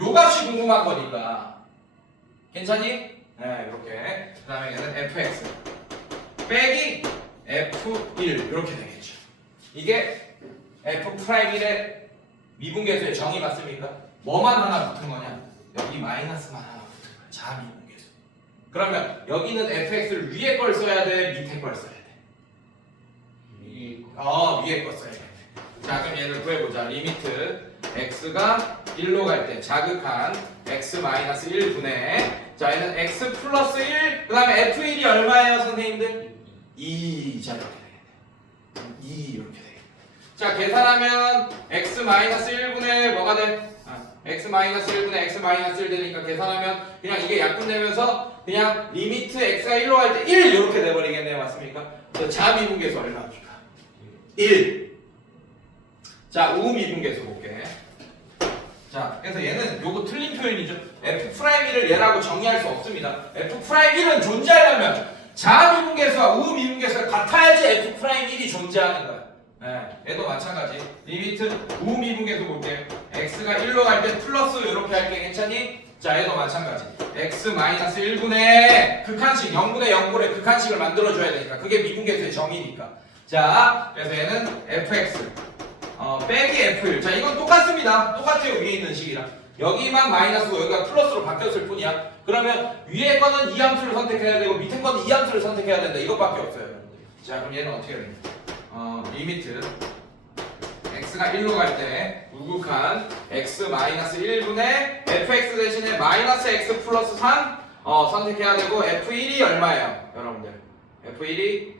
요 값이 궁금한 거니까. 괜찮니? 네, 이렇게. 그 다음에 얘는 fx 빼기 f1 이렇게 되겠죠. 이게 f'1의 미분계수의 정의 맞습니까? 뭐만 하나 붙은 거냐? 여기 마이너스만 하나 붙은 거야. 자미분계수. 그러면 여기는 fx를 위에 걸 써야 돼? 밑에 걸 써야 돼? 위에 거 써야 돼. 자, 그럼 얘를 구해보자. 리미트 x가 1로 갈 때 자극한 x-1분의 자, 얘는 x 플러스 1 그 다음에 f1이 얼마예요, 선생님들? 2. 자, 이렇게 되겠네. 2 이렇게 되겠네. 자, 계산하면 x-1분의 뭐가 돼? x-1분의 x-1 되니까 계산하면 그냥 이게 약분되면서 그냥 리미트 x가 1로 갈 때 1 이렇게 돼버리겠네요. 맞습니까? 자미분계수 얼마입니까? 1. 자, 우미분계수 볼게. 자, 그래서 얘는 요거 틀린 표현이죠. f'1을 얘라고 정의할 수 없습니다. f'1은 존재하려면 자미분계수와 우미분계수가 같아야지 f'1이 존재하는 거야. 네, 얘도 마찬가지. 리미트 우미분계수 볼게요. x가 1로 갈 때 플러스 이렇게 할게. 괜찮니? 자, 얘도 마찬가지. x-1분의 극한식 0분의 0꼴의 극한식을 만들어줘야 되니까 그게 미분계수의 정의니까. 자, 그래서 얘는 fx 빼기 f1. 자, 이건 똑같습니다. 똑같아요. 위에 있는 식이랑. 여기만 마이너스고 여기가 플러스로 바뀌었을 뿐이야. 그러면 위에 거는 이 함수를 선택해야 되고 밑에 거는 이 함수를 선택해야 된다. 이것밖에 없어요, 여러분들. 자, 그럼 얘는 어떻게 됩니까? 리미트 x가 1로 갈 때 우극한 x-1분의 fx 대신에 마이너스 x 플러스 3 선택해야 되고 f1이 얼마예요, 여러분들? f1이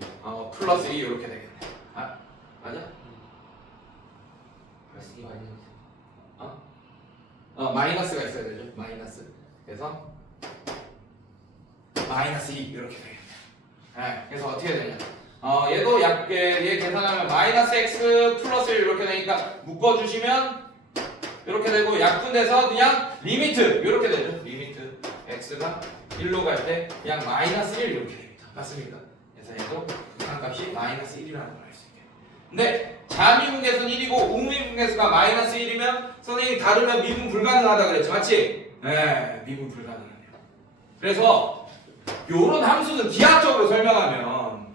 플러스 2 이렇게 되겠네. 맞아? 마이너스가 있어야 되죠. 마이너스. 그래서 마이너스 2 이렇게 되겠네. 네, 그래서 어떻게 되냐? 얘도 얘 계산하면 마이너스 x 플러스 1 이렇게 되니까 묶어주시면 이렇게 되고 약분돼서 그냥 리미트 이렇게 되죠. 리미트 x가 1로 갈 때 그냥 마이너스 1 이렇게 됩니다. 맞습니까? 그래서 얘도 극한값이 마이너스 1이라는 걸 알 수 있게. 근데 자미분계수는 1이고 우미분계수가 마이너스 1이면 선생님이 다르면 미분 불가능하다 그랬죠. 맞지? 네, 미분 불가능해요. 그래서 요런 함수는 기하학적으로 설명하면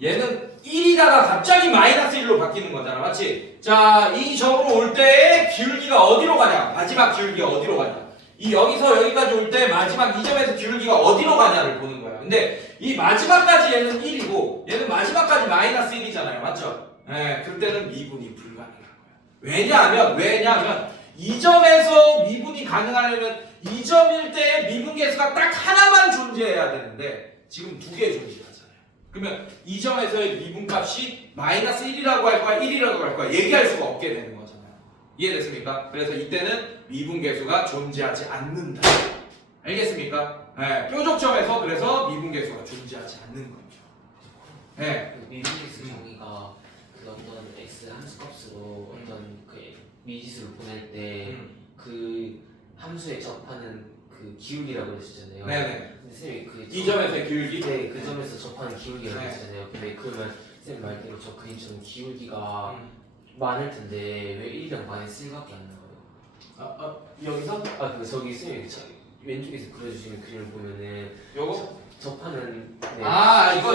얘는 1이다가 갑자기 마이너스 1로 바뀌는 거잖아. 맞지? 자, 이 점으로 올 때의 기울기가 어디로 가냐? 마지막 기울기가 어디로 가냐? 이 여기서 여기까지 올 때 마지막 이 점에서 기울기가 어디로 가냐를 보는 거야. 근데 이 마지막까지 얘는 1이고 얘는 마지막까지 마이너스 1이잖아요. 맞죠? 네, 그때는 미분이 불가능한 거야. 왜냐하면 이 점에서 미분이 가능하려면 이 점일 때 미분계수가 딱 하나만 존재해야 되는데 지금 두 개 존재하잖아요. 그러면 이 점에서의 미분값이 마이너스 1이라고 할 거야, 1이라고 할 거야. 얘기할 수가 없게 되는 거잖아요. 이해됐습니까? 그래서 이때는 미분계수가 존재하지 않는다. 알겠습니까? 예, 뾰족점에서 그래서 미분계수가 존재하지 않는 거죠. 예. 그 미분계수 정의가 그 어떤 x 함수값으로 어떤 그 미지수를 보낼 때 그 함수에 접하는 그 기울기라고 했었잖아요. 네네. 근데 쌤이 그 이 점에서의 기울기? 네, 그 점에서 접하는 기울기라고 네. 했잖아요. 근데 그러면 쌤 말대로 저 그림처럼 기울기가 많을 텐데 왜 1량 반의 수밖에 안 나와요? 여기서? 아, 그 저기 쌤이 왼쪽에서 그려주시는 그림을 보면은 요거? 접하는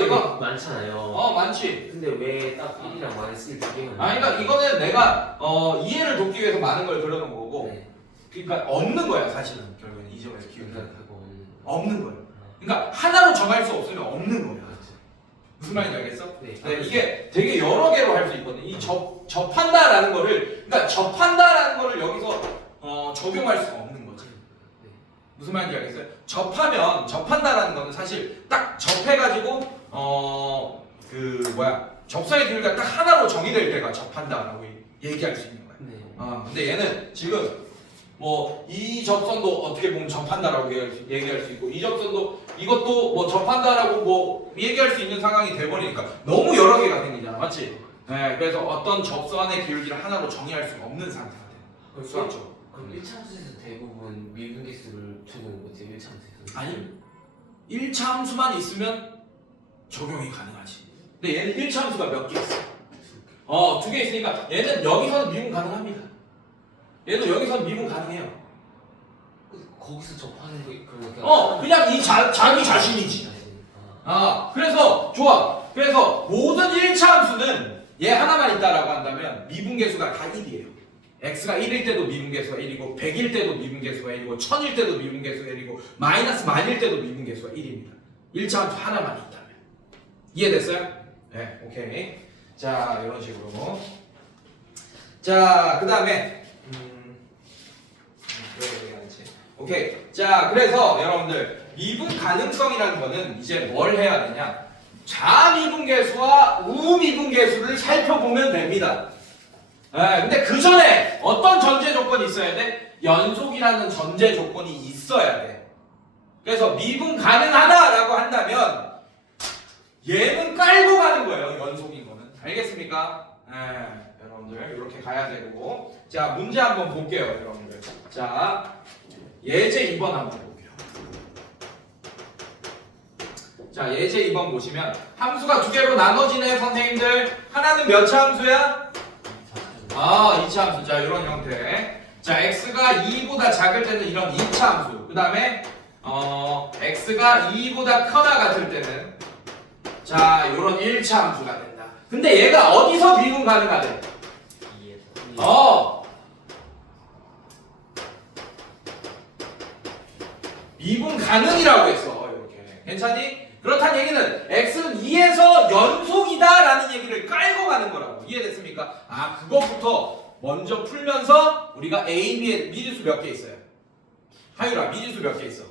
이거 많잖아요. 많지. 근데 왜 딱 1이랑 만에 쓸 비교는? 그러니까 이거는 내가 이해를 돕기 위해서 많은 걸 그려놓은 거고, 네. 그러니까 없는 거야 사실은 결국엔 이 점에서 기울기. 그러니까 그거 없는. 없는 거야. 그러니까 하나로 정할 수 없으면 없는 거야. 그렇죠. 무슨 말인지 알겠어? 네. 네, 이게 되게 여러 개로 할 수 있거든. 이 접한다라는 거를, 그러니까 접한다라는 거를 여기서 적용할 수가 없는 거지. 네. 무슨 말인지 알겠어요? 접한다라는 거는 사실 딱 접해가지고 접선의 기울기가 딱 하나로 정의될 때가 접한다라고 얘기할 수 있는 거야. 네. 근데 얘는 지금 뭐 이 접선도 어떻게 보면 접한다라고 얘기할 수 있고, 이 접선도 이것도 뭐 접한다라고 뭐 얘기할 수 있는 상황이 돼버리니까 너무 여러 개가 생기잖아, 맞지? 네, 그래서 어떤 접선의 기울기를 하나로 정의할 수가 없는 상태가 돼. 수학적으로. 그럼 1차함수에서 대부분 미분계수를 적용을 못해요. 1차함수에서? 아니, 1차 함수만 있으면 적용이 가능하지. 근데 얘는 1차 함수가 몇 개 있어? 2개 있으니까 얘는 여기서는 미분 가능합니다. 얘도 여기서는 미분 가능해요. 거기서 접하는 게 그러니까 그냥 자기 자신이지. 그래서 좋아. 그래서 모든 1차 함수는 얘 하나만 있다라고 한다면 미분계수가 다 1이에요. x가 1일 때도 미분계수가 1이고 100일 때도 미분계수가 1이고 1000일 때도 미분계수가 1이고 마이너스 만일 때도 미분계수가 1입니다. 1차 함수 하나만 있다면. 이해됐어요? 네, 오케이. 자, 이런 식으로. 자, 그 다음에 오케이. 자, 그래서 여러분들 미분 가능성이라는 거는 이제 뭘 해야 되냐? 좌미분계수와 우미분계수를 살펴보면 됩니다. 근데 그 전에 어떤 전제 조건이 있어야 돼? 연속이라는 전제 조건이 있어야 돼. 그래서 미분 가능하다라고 한다면 얘는 깔고 가는 거예요. 연속인 거는. 알겠습니까? 여러분들 이렇게 가야 되고. 자, 문제 한번 볼게요, 여러분들. 자, 예제 2번 한번 볼게요. 자, 예제 2번 보시면 함수가 두 개로 나눠지네, 선생님들. 하나는 몇 차 함수야? 2차 함수. 자, 이런 형태. 자, x가 2보다 작을 때는 이런 2차 함수. 그 다음에 x가 2보다 크거나 같을 때는 자, 이런 1차 함수가 된다. 근데 얘가 어디서 미분 가능하대? 2에서. 미분 가능이라고 했어. 이렇게. 괜찮니? 그렇다는 얘기는 x는 2에서 연속이다라는 얘기를 깔고 가는 거라고. 이해됐습니까? 그것부터 먼저 풀면서 우리가 a, b의 미지수 몇 개 있어요? 하율아, 미지수 몇 개 있어?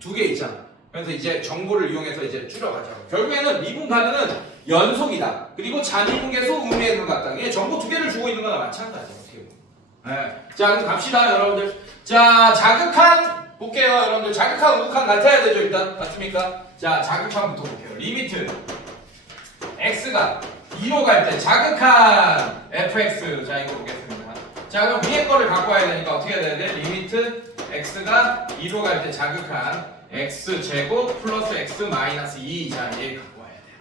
2개 있잖아. 그래서 이제 정보를 이용해서 이제 줄여가자고. 결국에는 미분 가능은 연속이다. 그리고 자미분계수, 우미분계수 같다. 이게 정보 2개를 주고 있는 거나 마찬가지야. 어떻게 보면. 자, 그럼 갑시다, 여러분들. 자, 자극한 볼게요, 여러분들. 자극한, 우극한 같아야 되죠, 일단. 맞습니까? 자, 자극한부터 볼게요. 리미트 x가 2로 갈 때 자극한 fx. 자, 이거 보겠습니다. 자, 그럼 위에 거를 갖고 와야 되니까 어떻게 해야 돼? 리미트 x가 2로 갈 때 자극한 x제곱 플러스 x 마이너스 2. 자, 얘 갖고 와야 돼요.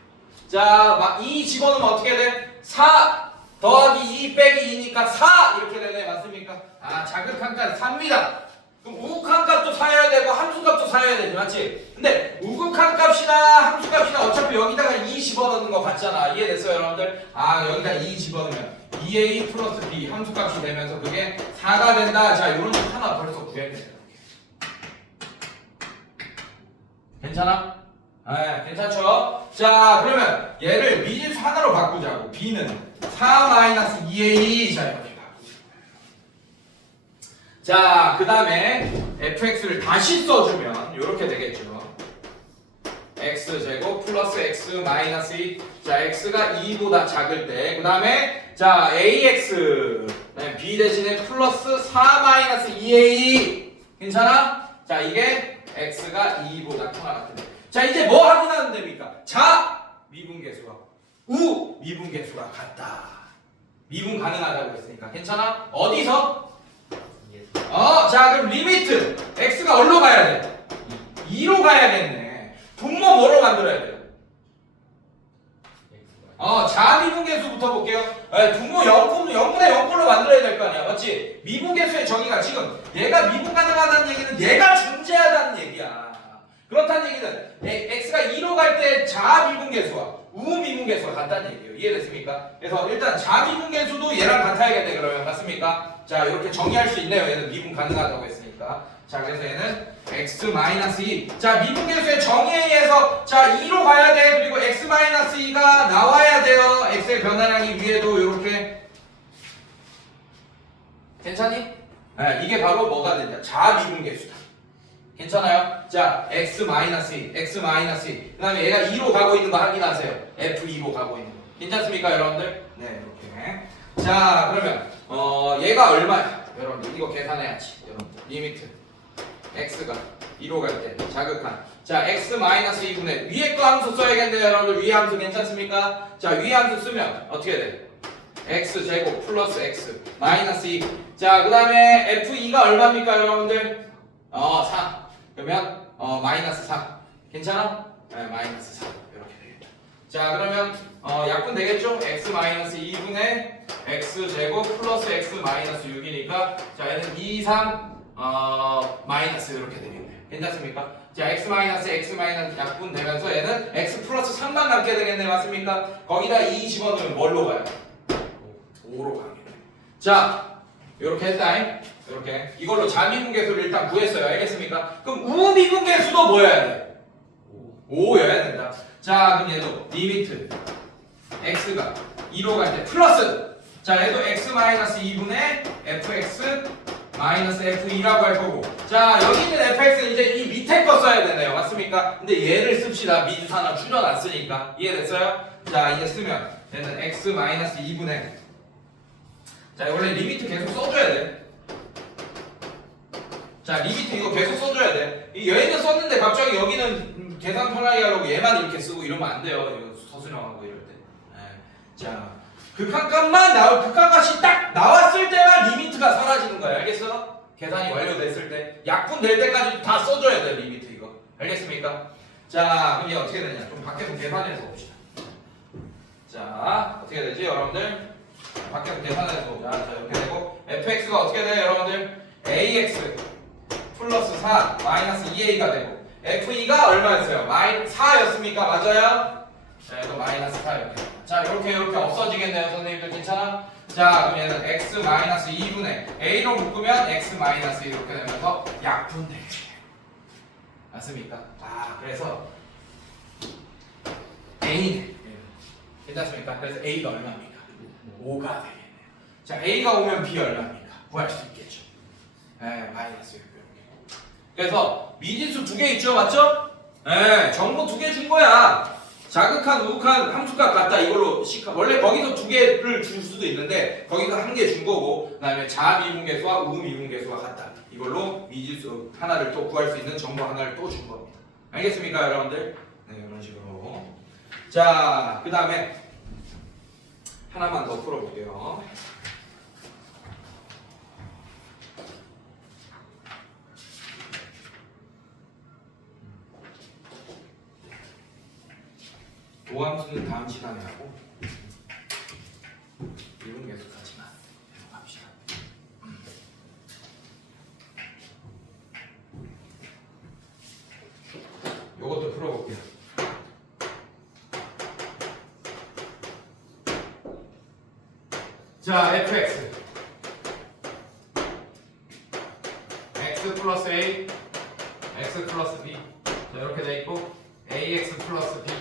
자, 2 집어넣으면 어떻게 돼? 4 더하기 2 빼기 2니까 4 이렇게 되네. 맞습니까? 자극한 값 3입니다. 그럼 우극한 값도 사야 되고 함수 값도 사야 되지, 맞지? 근데 우극한 값이나 함수 값이나 어차피 여기다가 2 집어넣는 거 같잖아. 이해됐어요, 여러분들? 여기다 2 집어넣으면 2a 플러스 b 함수 값이 되면서 그게 4가 된다. 자, 이런 식 하나 벌써 구해야 돼. 괜찮아? 괜찮죠? 자, 그러면 얘를 미지수 하나로 바꾸자고. b는 4-2a. 자, 이렇게 바꾸자. 자, 그 다음에 fx를 다시 써주면 이렇게 되겠죠. x제곱 플러스 x 마이너스 2. 자, x가 2보다 작을 때. 그 다음에 자, ax b 대신에 플러스 4-2a. 괜찮아? 자 이게 x가 2보다 크거나 같은데. 자 이제 뭐 확인하면 됩니까? 자 미분계수와 우 미분계수가 같다. 미분 가능하다고 했으니까 괜찮아? 어디서? 자 그럼 리미트 x가 어디로 가야 돼? 2로 가야겠네. 분모 뭐로 만들어야 돼요? 자미분계수부터 볼게요. 분모 0분의 0꼴로 만들어야 될 거 아니야, 맞지? 미분계수의 정의가 지금 얘가 미분 가능하다는 얘기는 얘가 존재하다는 얘기야. 그렇다는 얘기는 x가 2로 갈 때 자미분계수와 우미분계수가 같다는 얘기예요. 이해됐습니까? 그래서 일단 자미분계수도 얘랑 같아야겠네. 그러면 맞습니까? 자 이렇게 정의할 수 있네요. 얘는 미분 가능하다고 했으니까. 자 그래서 얘는 x-2. 자 미분계수의 정의에 의해서 자 2로 가야 돼. 그리고 x-2가 나와야 돼요. x의 변화량이 위에도 이렇게. 괜찮니? 이게 바로 뭐가 되냐? 자미분계수다. 괜찮아요? 자 x-2 그 다음에 얘가 2로 가고 있는 거 확인하세요. f2로 가고 있는 거 괜찮습니까 여러분들? 네 이렇게. 자 그러면 얘가 얼마야? 여러분들 이거 계산해야지. 여러분들 리미트 x가 2로 갈 때 자극한 자 x-2분의 위에 거 함수 써야겠네요. 여러분들 위에 함수 괜찮습니까? 자 위에 함수 쓰면 어떻게 돼? x제곱 플러스 x 마이너스 2. 자 그 다음에 f2가 얼마입니까 여러분들? 4. 그러면 마이너스 4. 괜찮아? 네, 마이너스 4. 이렇게 되겠다. 자 그러면 약분 되겠죠? x-2분의 x제곱 플러스 x 마이너스 6이니까 자 얘는 2, 3 마이너스 이렇게 되겠네. 괜찮습니까? 자 x 마이너스 약분 되면서 얘는 x 플러스 3만 남게 되겠네. 맞습니까? 거기다 2 집어넣으면 뭘로 가요? 5로 가겠네. 자 이렇게 했다잉. 이렇게 이걸로 자미분계수를 일단 구했어요. 알겠습니까? 그럼 우미분계수도 뭐여야 돼? 5여야 된다. 자 그럼 얘도 리미트 x가 2로 갈 때 플러스 자 얘도 x-2분의 fx 마이너스 f2라고 할 거고 자 여기 있는 fx는 이제 이 밑에 거 써야 되네요. 맞습니까? 근데 얘를 씁시다. 미주산을 줄여놨으니까. 이해됐어요? 자 이제 쓰면 얘는 x-2분의 자 원래 리미트 계속 써줘야 돼. 자 리미트 이거 계속 써줘야 돼. 얘는 썼는데 갑자기 여기는 계산 편하게 하려고 얘만 이렇게 쓰고 이러면 안 돼요. 이거 서술형하고 이럴 때. 자 극한값만 극한값이 딱 나왔을 때만 리미트가 사라지는 거야. 알겠어? 계산이 완료됐을 때 약분 될 때까지 다 써줘야 돼 리미트 이거. 알겠습니까? 자 그럼 얘 어떻게 되냐? 좀 밖에서 계산해서 봅시다. 자 어떻게 되지 여러분들? 밖에서 계산해서 보자. 자 이렇게 되고 fx가 어떻게 돼요 여러분들? ax 플러스 4 마이너스 2a가 되고 f2가 얼마였어요? 4였습니까? 맞아요? 자 이거 마이너스 4 이렇게. 자 이렇게 없어지겠네요 선생님들. 괜찮아? 자 그럼 얘는 x-2분의 a로 묶으면 x-1 이렇게 되면서 약분되지. 맞습니까? 그래서 a네. 괜찮습니까? 그래서 a가 얼마입니까? 5가 되겠네요. 자 a가 오면 b 얼마입니까? 구할 수 있겠죠. 마이너스 이렇게. 그래서 미지수 2개 있죠, 맞죠? 정보 2개 준 거야. 자극한, 우극한, 함수값 같다. 이걸로 원래 거기서 2개를 줄 수도 있는데 거기서 1개 준 거고, 그다음에 자미분계수와 우미분계수가 같다. 이걸로 미지수 하나를 또 구할 수 있는 정보 하나를 또 준 겁니다. 알겠습니까, 여러분들? 네, 이런 식으로. 자, 그다음에 하나만 더 풀어볼게요. 도함수는 다음 시간에 하고 미분계수까지만 계속 합시다. 요것도 풀어볼게요. 자, fx x 플러스 a x 플러스 b 자 이렇게 돼 있고 ax 플러스 b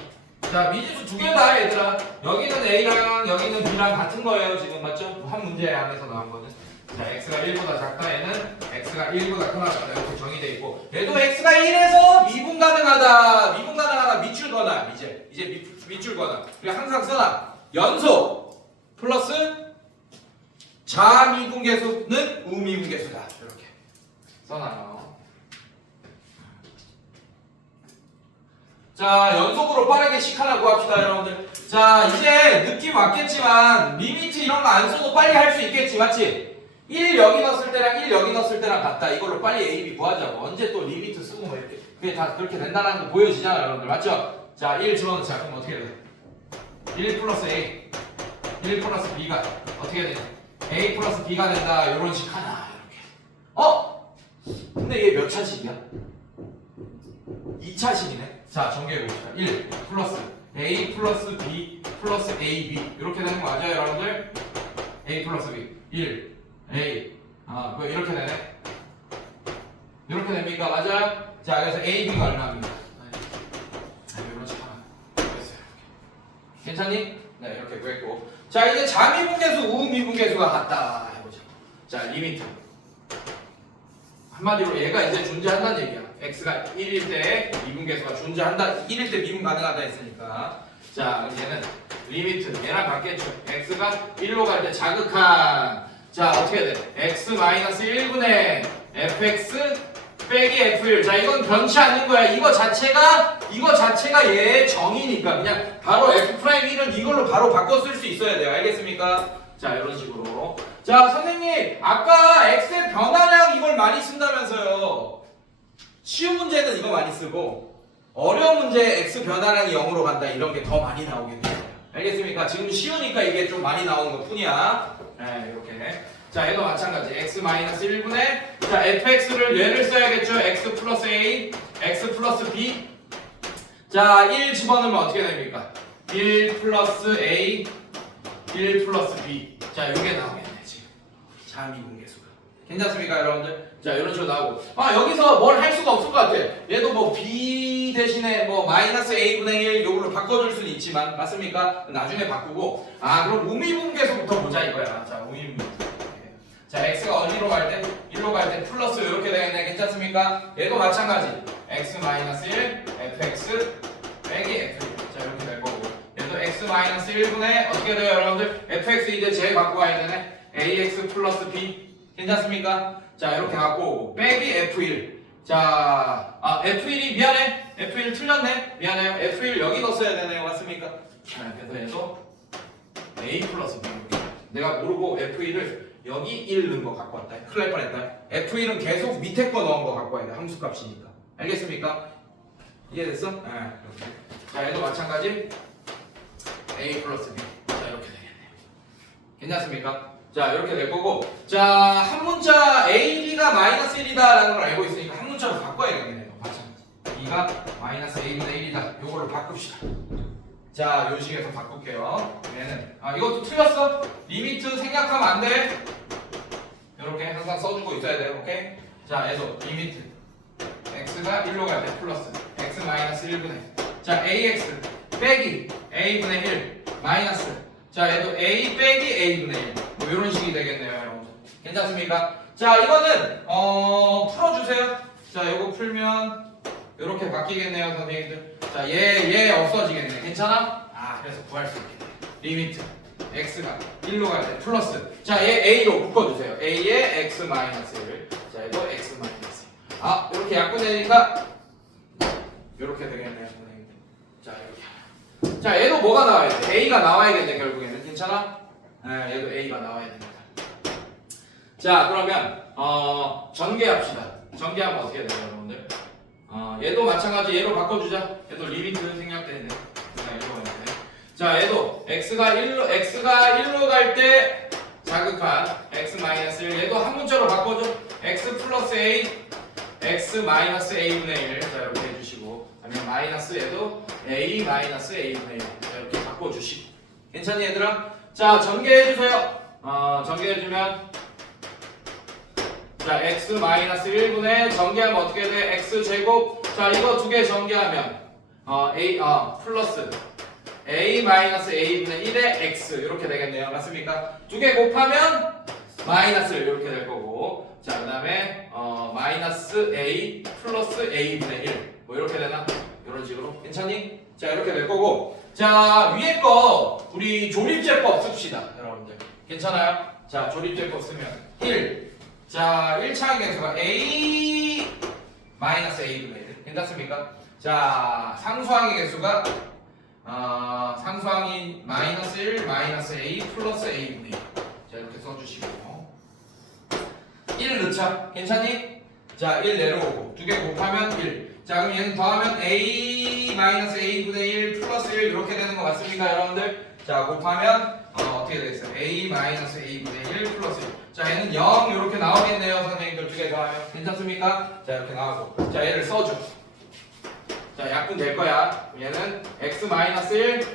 자 미지수 2개다 얘들아. 여기는 a랑 여기는 b랑 같은 거예요 지금. 맞죠? 한 문제 안에서 나온 거는. 자 x가 1보다 작다. 얘는 x가 1보다 크다. 이렇게 정의돼 있고 얘도 x가 1에서 미분 가능하다. 미분 가능하다. 밑줄 거나 이제 밑줄 거나 그냥 항상 써놔. 연속 플러스 자미분계수는 우미분계수다. 이렇게 써놔요. 자, 연속으로 빠르게 식 하나 구합시다, 여러분들. 자, 이제 느낌 왔겠지만 리미트 이런 거 안 써도 빨리 할 수 있겠지, 맞지? 1 여기 넣었을 때랑 1 여기 넣었을 때랑 같다. 이걸로 빨리 A, B 구하자고. 언제 또 리미트 쓰고 뭐 이렇게 그게 다 그렇게 된다는 거 보여지잖아요, 여러분들. 맞죠? 자, 1 집어넣자. 그럼 어떻게 돼? 1 플러스 A, 1 플러스 B가 어떻게 돼? A 플러스 B가 된다. 이런 식 하나 이렇게. 근데 얘 몇 차식이야? 2차식이네. 자, 정리해봅시다. 1 플러스 A 플러스 B 플러스 AB 이렇게 되는 거 맞아요, 여러분들? A 플러스 B 1 A 뭐 이렇게 되네. 이렇게 됩니까? 맞아요? 자, 그래서 AB가 얼마입니까? 이런 식 하나 됐어요. 괜찮니? 네, 이렇게 구했고. 자, 이제 자미분계수, 우미분계수가 같다 해보자. 자, 리미트. 한마디로 얘가 이제 존재한다는 얘기야. x가 1일 때 미분계수가 존재한다. 1일 때 미분 가능하다 했으니까. 자, 얘는 리미트. 얘랑 같겠죠. x가 1로 갈 때 자극한. 자, 어떻게 돼? x 마이너스 1분의 fx 빼기 f1. 자, 이건 변치 않는 거야. 이거 자체가 얘의 정의니까 그냥 바로 f'1을 이걸로 바로 바꿔 쓸 수 있어야 돼요. 알겠습니까? 자, 이런 식으로. 자, 선생님, 아까 x의 변화량 이걸 많이 쓴다면서요. 쉬운 문제는 이거 많이 쓰고 어려운 문제 x 변화량이 0으로 간다 이런 게 더 많이 나오겠네요. 알겠습니까? 지금 쉬우니까 이게 좀 많이 나오는 것 뿐이야. 네, 이렇게. 자, 얘도 마찬가지. x 마이너스 1분의 자, fx를 얘를 써야겠죠. x 플러스 a, x 플러스 b. 자, 1 집어넣으면 어떻게 됩니까? 1 플러스 a, 1 플러스 b. 자, 이게 나오겠네 지금. 자미분계수가. 괜찮습니까, 여러분들? 자, 이런 식으로 나오고. 여기서 뭘 할 수가 없을 것 같아. 얘도 뭐 b 대신에 뭐 마이너스 a분의 1 요걸로 바꿔줄 수는 있지만 맞습니까? 나중에 바꾸고. 그럼 우미분계수부터 보자 이거야. 자, 우미분계수. 자, x가 어디로 갈 때? 1로 갈 때 플러스 이렇게 되겠네. 괜찮습니까? 얘도 마찬가지. x 마이너스 1, fx 빼기 f1. 자, 이렇게 될 거고. 얘도 x 마이너스 1분의 어떻게 돼요, 여러분들? fx 이제 제 갖고 가야 되네. ax 플러스 b. 괜찮습니까? 자, 이렇게 갖고 빼기 f1. 자, f1이 미안해. f1 틀렸네. 미안해요. f1 여기 넣었어야 되네요. 맞습니까? 자, 그래서 얘도 a 플러스 b. 내가 모르고 f1을 여기 1 넣은 거 갖고 왔다. 큰일 날 뻔했다. F1은 계속 밑에 거 넣은 거 갖고 와야 돼. 함수값이니까. 알겠습니까? 이해됐어? 네. 자, 얘도 마찬가지. A 플러스 B. 자, 이렇게 되겠네요. 괜찮습니까? 자, 이렇게 될 거고. 자, 한 문자 AB가 마이너스 1이다 라는 걸 알고 있으니까 한 문자로 바꿔야겠네요. 마찬가지. B가 마이너스 A분의 1이다. 요걸로 바꿉시다. 자, 요 식에서 바꿀게요. 얘는 이것도 틀렸어. 리미트 생략하면 안 돼. 이렇게 항상 써주고 있어야 돼요. 오케이? 자, 얘도 리미트 x가 1로 갈 때 플러스 x 마이너스 1분의 자, ax 빼기 a분의 1 마이너스 자, 얘도 a 빼기 a분의 1 뭐 이런 식이 되겠네요, 여러분들. 괜찮습니까? 자, 이거는 풀어주세요. 자, 이거 풀면 이렇게 바뀌겠네요, 선생님들. 자, 얘 없어지겠네. 괜찮아? 그래서 구할 수 있겠네. 리미트 x가 1로 갈 때 플러스 자, 얘 a로 묶어주세요. a에 x 마이너스 1 자, 얘도 x 마이너스 1 이렇게 약분되니까 이렇게 되겠네요, 선생님들. 자, 이렇게 자, 얘도 뭐가 나와야 돼? a가 나와야겠네, 결국에는. 괜찮아? 네, 얘도 a가 나와야 됩니다. 자, 그러면 전개합시다. 전개하면 어떻게 돼요, 여러분들? 얘도 마찬가지. 얘로 바꿔주자. 얘도 리미트 생략되는데. 자, 얘도 x가 1로 갈 때 자극한 x 마이너스 1. 얘도 한 문자로 바꿔줘. x 플러스 a, x 마이너스 a분의 1. 자, 이렇게 해주시고. 아니면 마이너스 얘도 a 마이너스 a분의 1. 자, 이렇게 바꿔주시고. 괜찮니, 얘들아? 자, 전개해주세요. 전개해주면 자, x 마이너스 1분의 전개하면 어떻게 돼? x 제곱. 자, 이거 두 개 전개하면 a 플러스 a 마이너스 a분의 1의 x 이렇게 되겠네요. 맞습니까? 두 개 곱하면 마이너스 이렇게 될 거고. 자, 그다음에 마이너스 a 플러스 a분의 1 뭐 이렇게 되나? 이런 식으로. 괜찮니? 자, 이렇게 될 거고. 자, 위에 거 우리 조립제법 씁시다, 여러분들. 괜찮아요? 자, 조립제법 쓰면 1. 자, 1차 계수가 a 마이너스 a분의 1 괜찮습니까? 자 상수항의 개수가 상수항이 마이너스 1 마이너스 a 플러스 a분의 1 자 이렇게 써주시고 1 넣자 괜찮니? 자 1 내려오고 두 개 곱하면 1 자 그럼 얘는 더하면 a 마이너스 a분의 1 플러스 1 이렇게 되는 거 맞습니까 여러분들? 자 곱하면 어떻게 되겠어요? a 마이너스 a분의 1 플러스 1 자 얘는 0 이렇게 나오겠네요 선생님들 두 개 더하면 괜찮습니까? 자 이렇게 나오고 자 얘를 써줘 자 약분 될 거야 얘는 x 마이너스 1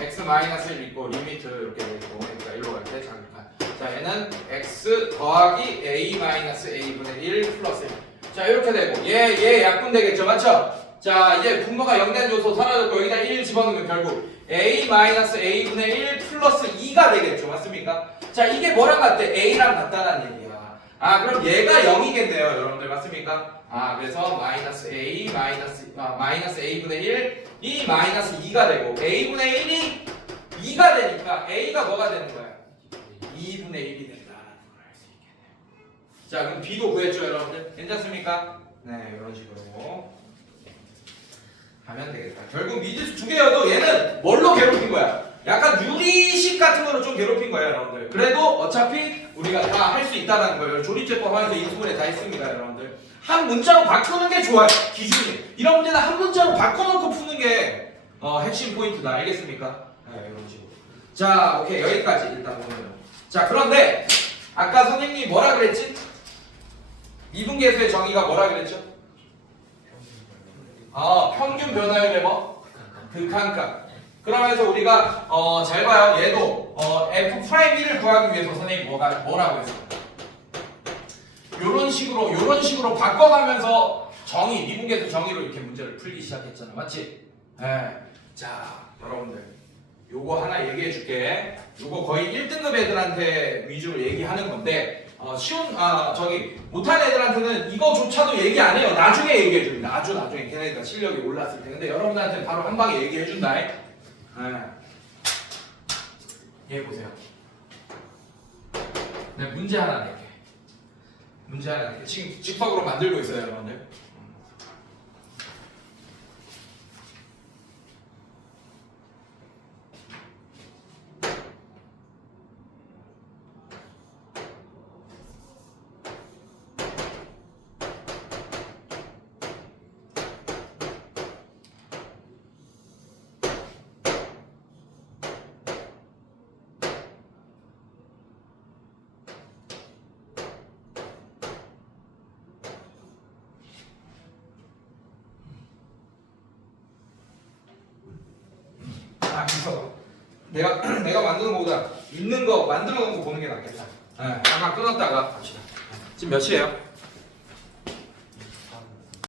x 마이너스 1 있고 리미트 이렇게 되고 그러니까 일로 갈 때 잠깐 자 얘는 x 더하기 a 마이너스 a분의 1 플러스 1 자 이렇게 되고 얘 약분 되겠죠 맞죠? 자 이제 분모가 0된 요소 사라졌고 여기다 1 집어넣으면 결국 a 마이너스 a분의 1 플러스 2가 되겠죠 맞습니까? 자 이게 뭐랑 같대? a랑 같다는 얘기야 그럼 얘가 0이겠네요 여러분들 맞습니까? 그래서 마이너스 a 마이너스 a분의 1 이 마이너스 2가 되고 a분의 1이 2가 되니까 a가 뭐가 되는 거야? 2분의 1이 된다라는 걸 알 수 있겠네요 자 그럼 b도 구했죠 여러분들? 괜찮습니까? 네 이런 식으로 하면 되겠다 결국 미지수 두 개여도 얘는 뭘로 괴롭힌 거야? 약간 유리식 같은 거로 좀 괴롭힌 거예요 여러분들 그래도 어차피 우리가 다 할 수 있다는 거예요 조리제법 하면서 인수분해 다 했습니다 여러분들 한 문자로 바꾸는 게 좋아요 기준이 이런 문제는 한 문자로 바꿔놓고 푸는 게 핵심 포인트다 알겠습니까? 네 이런 식으로 자 오케이 여기까지 일단 보면 자 그런데 아까 선생님이 뭐라 그랬지? 미분계수의 정의가 뭐라 그랬죠? 평균 변화율의 뭐? 극한값 그러면서 우리가 잘 봐요 얘도 f'1을 구하기 위해서 선생님이 뭐라고 했어? 요런 식으로 바꿔가면서 미분계수 정의로 이렇게 문제를 풀기 시작했잖아 맞지? 자 여러분들 요거 하나 얘기해 줄게 요거 거의 1등급 애들한테 위주로 얘기하는 건데 못하는 애들한테는 이거조차도 얘기 안 해요 나중에 얘기해 줍니다 아주 나중에 걔네가 실력이 올랐을 때 근데 여러분한테 바로 한 방에 얘기해 준다 얘 보세요 네 문제 하나 낼게 지금 직박으로 만들고 있어요 여러분들 그래서 내가 만드는 거보다 있는 거 만들어 놓은 거 보는 게 낫겠다. 잠깐 끊었다가 갑시다. 지금 몇 시예요?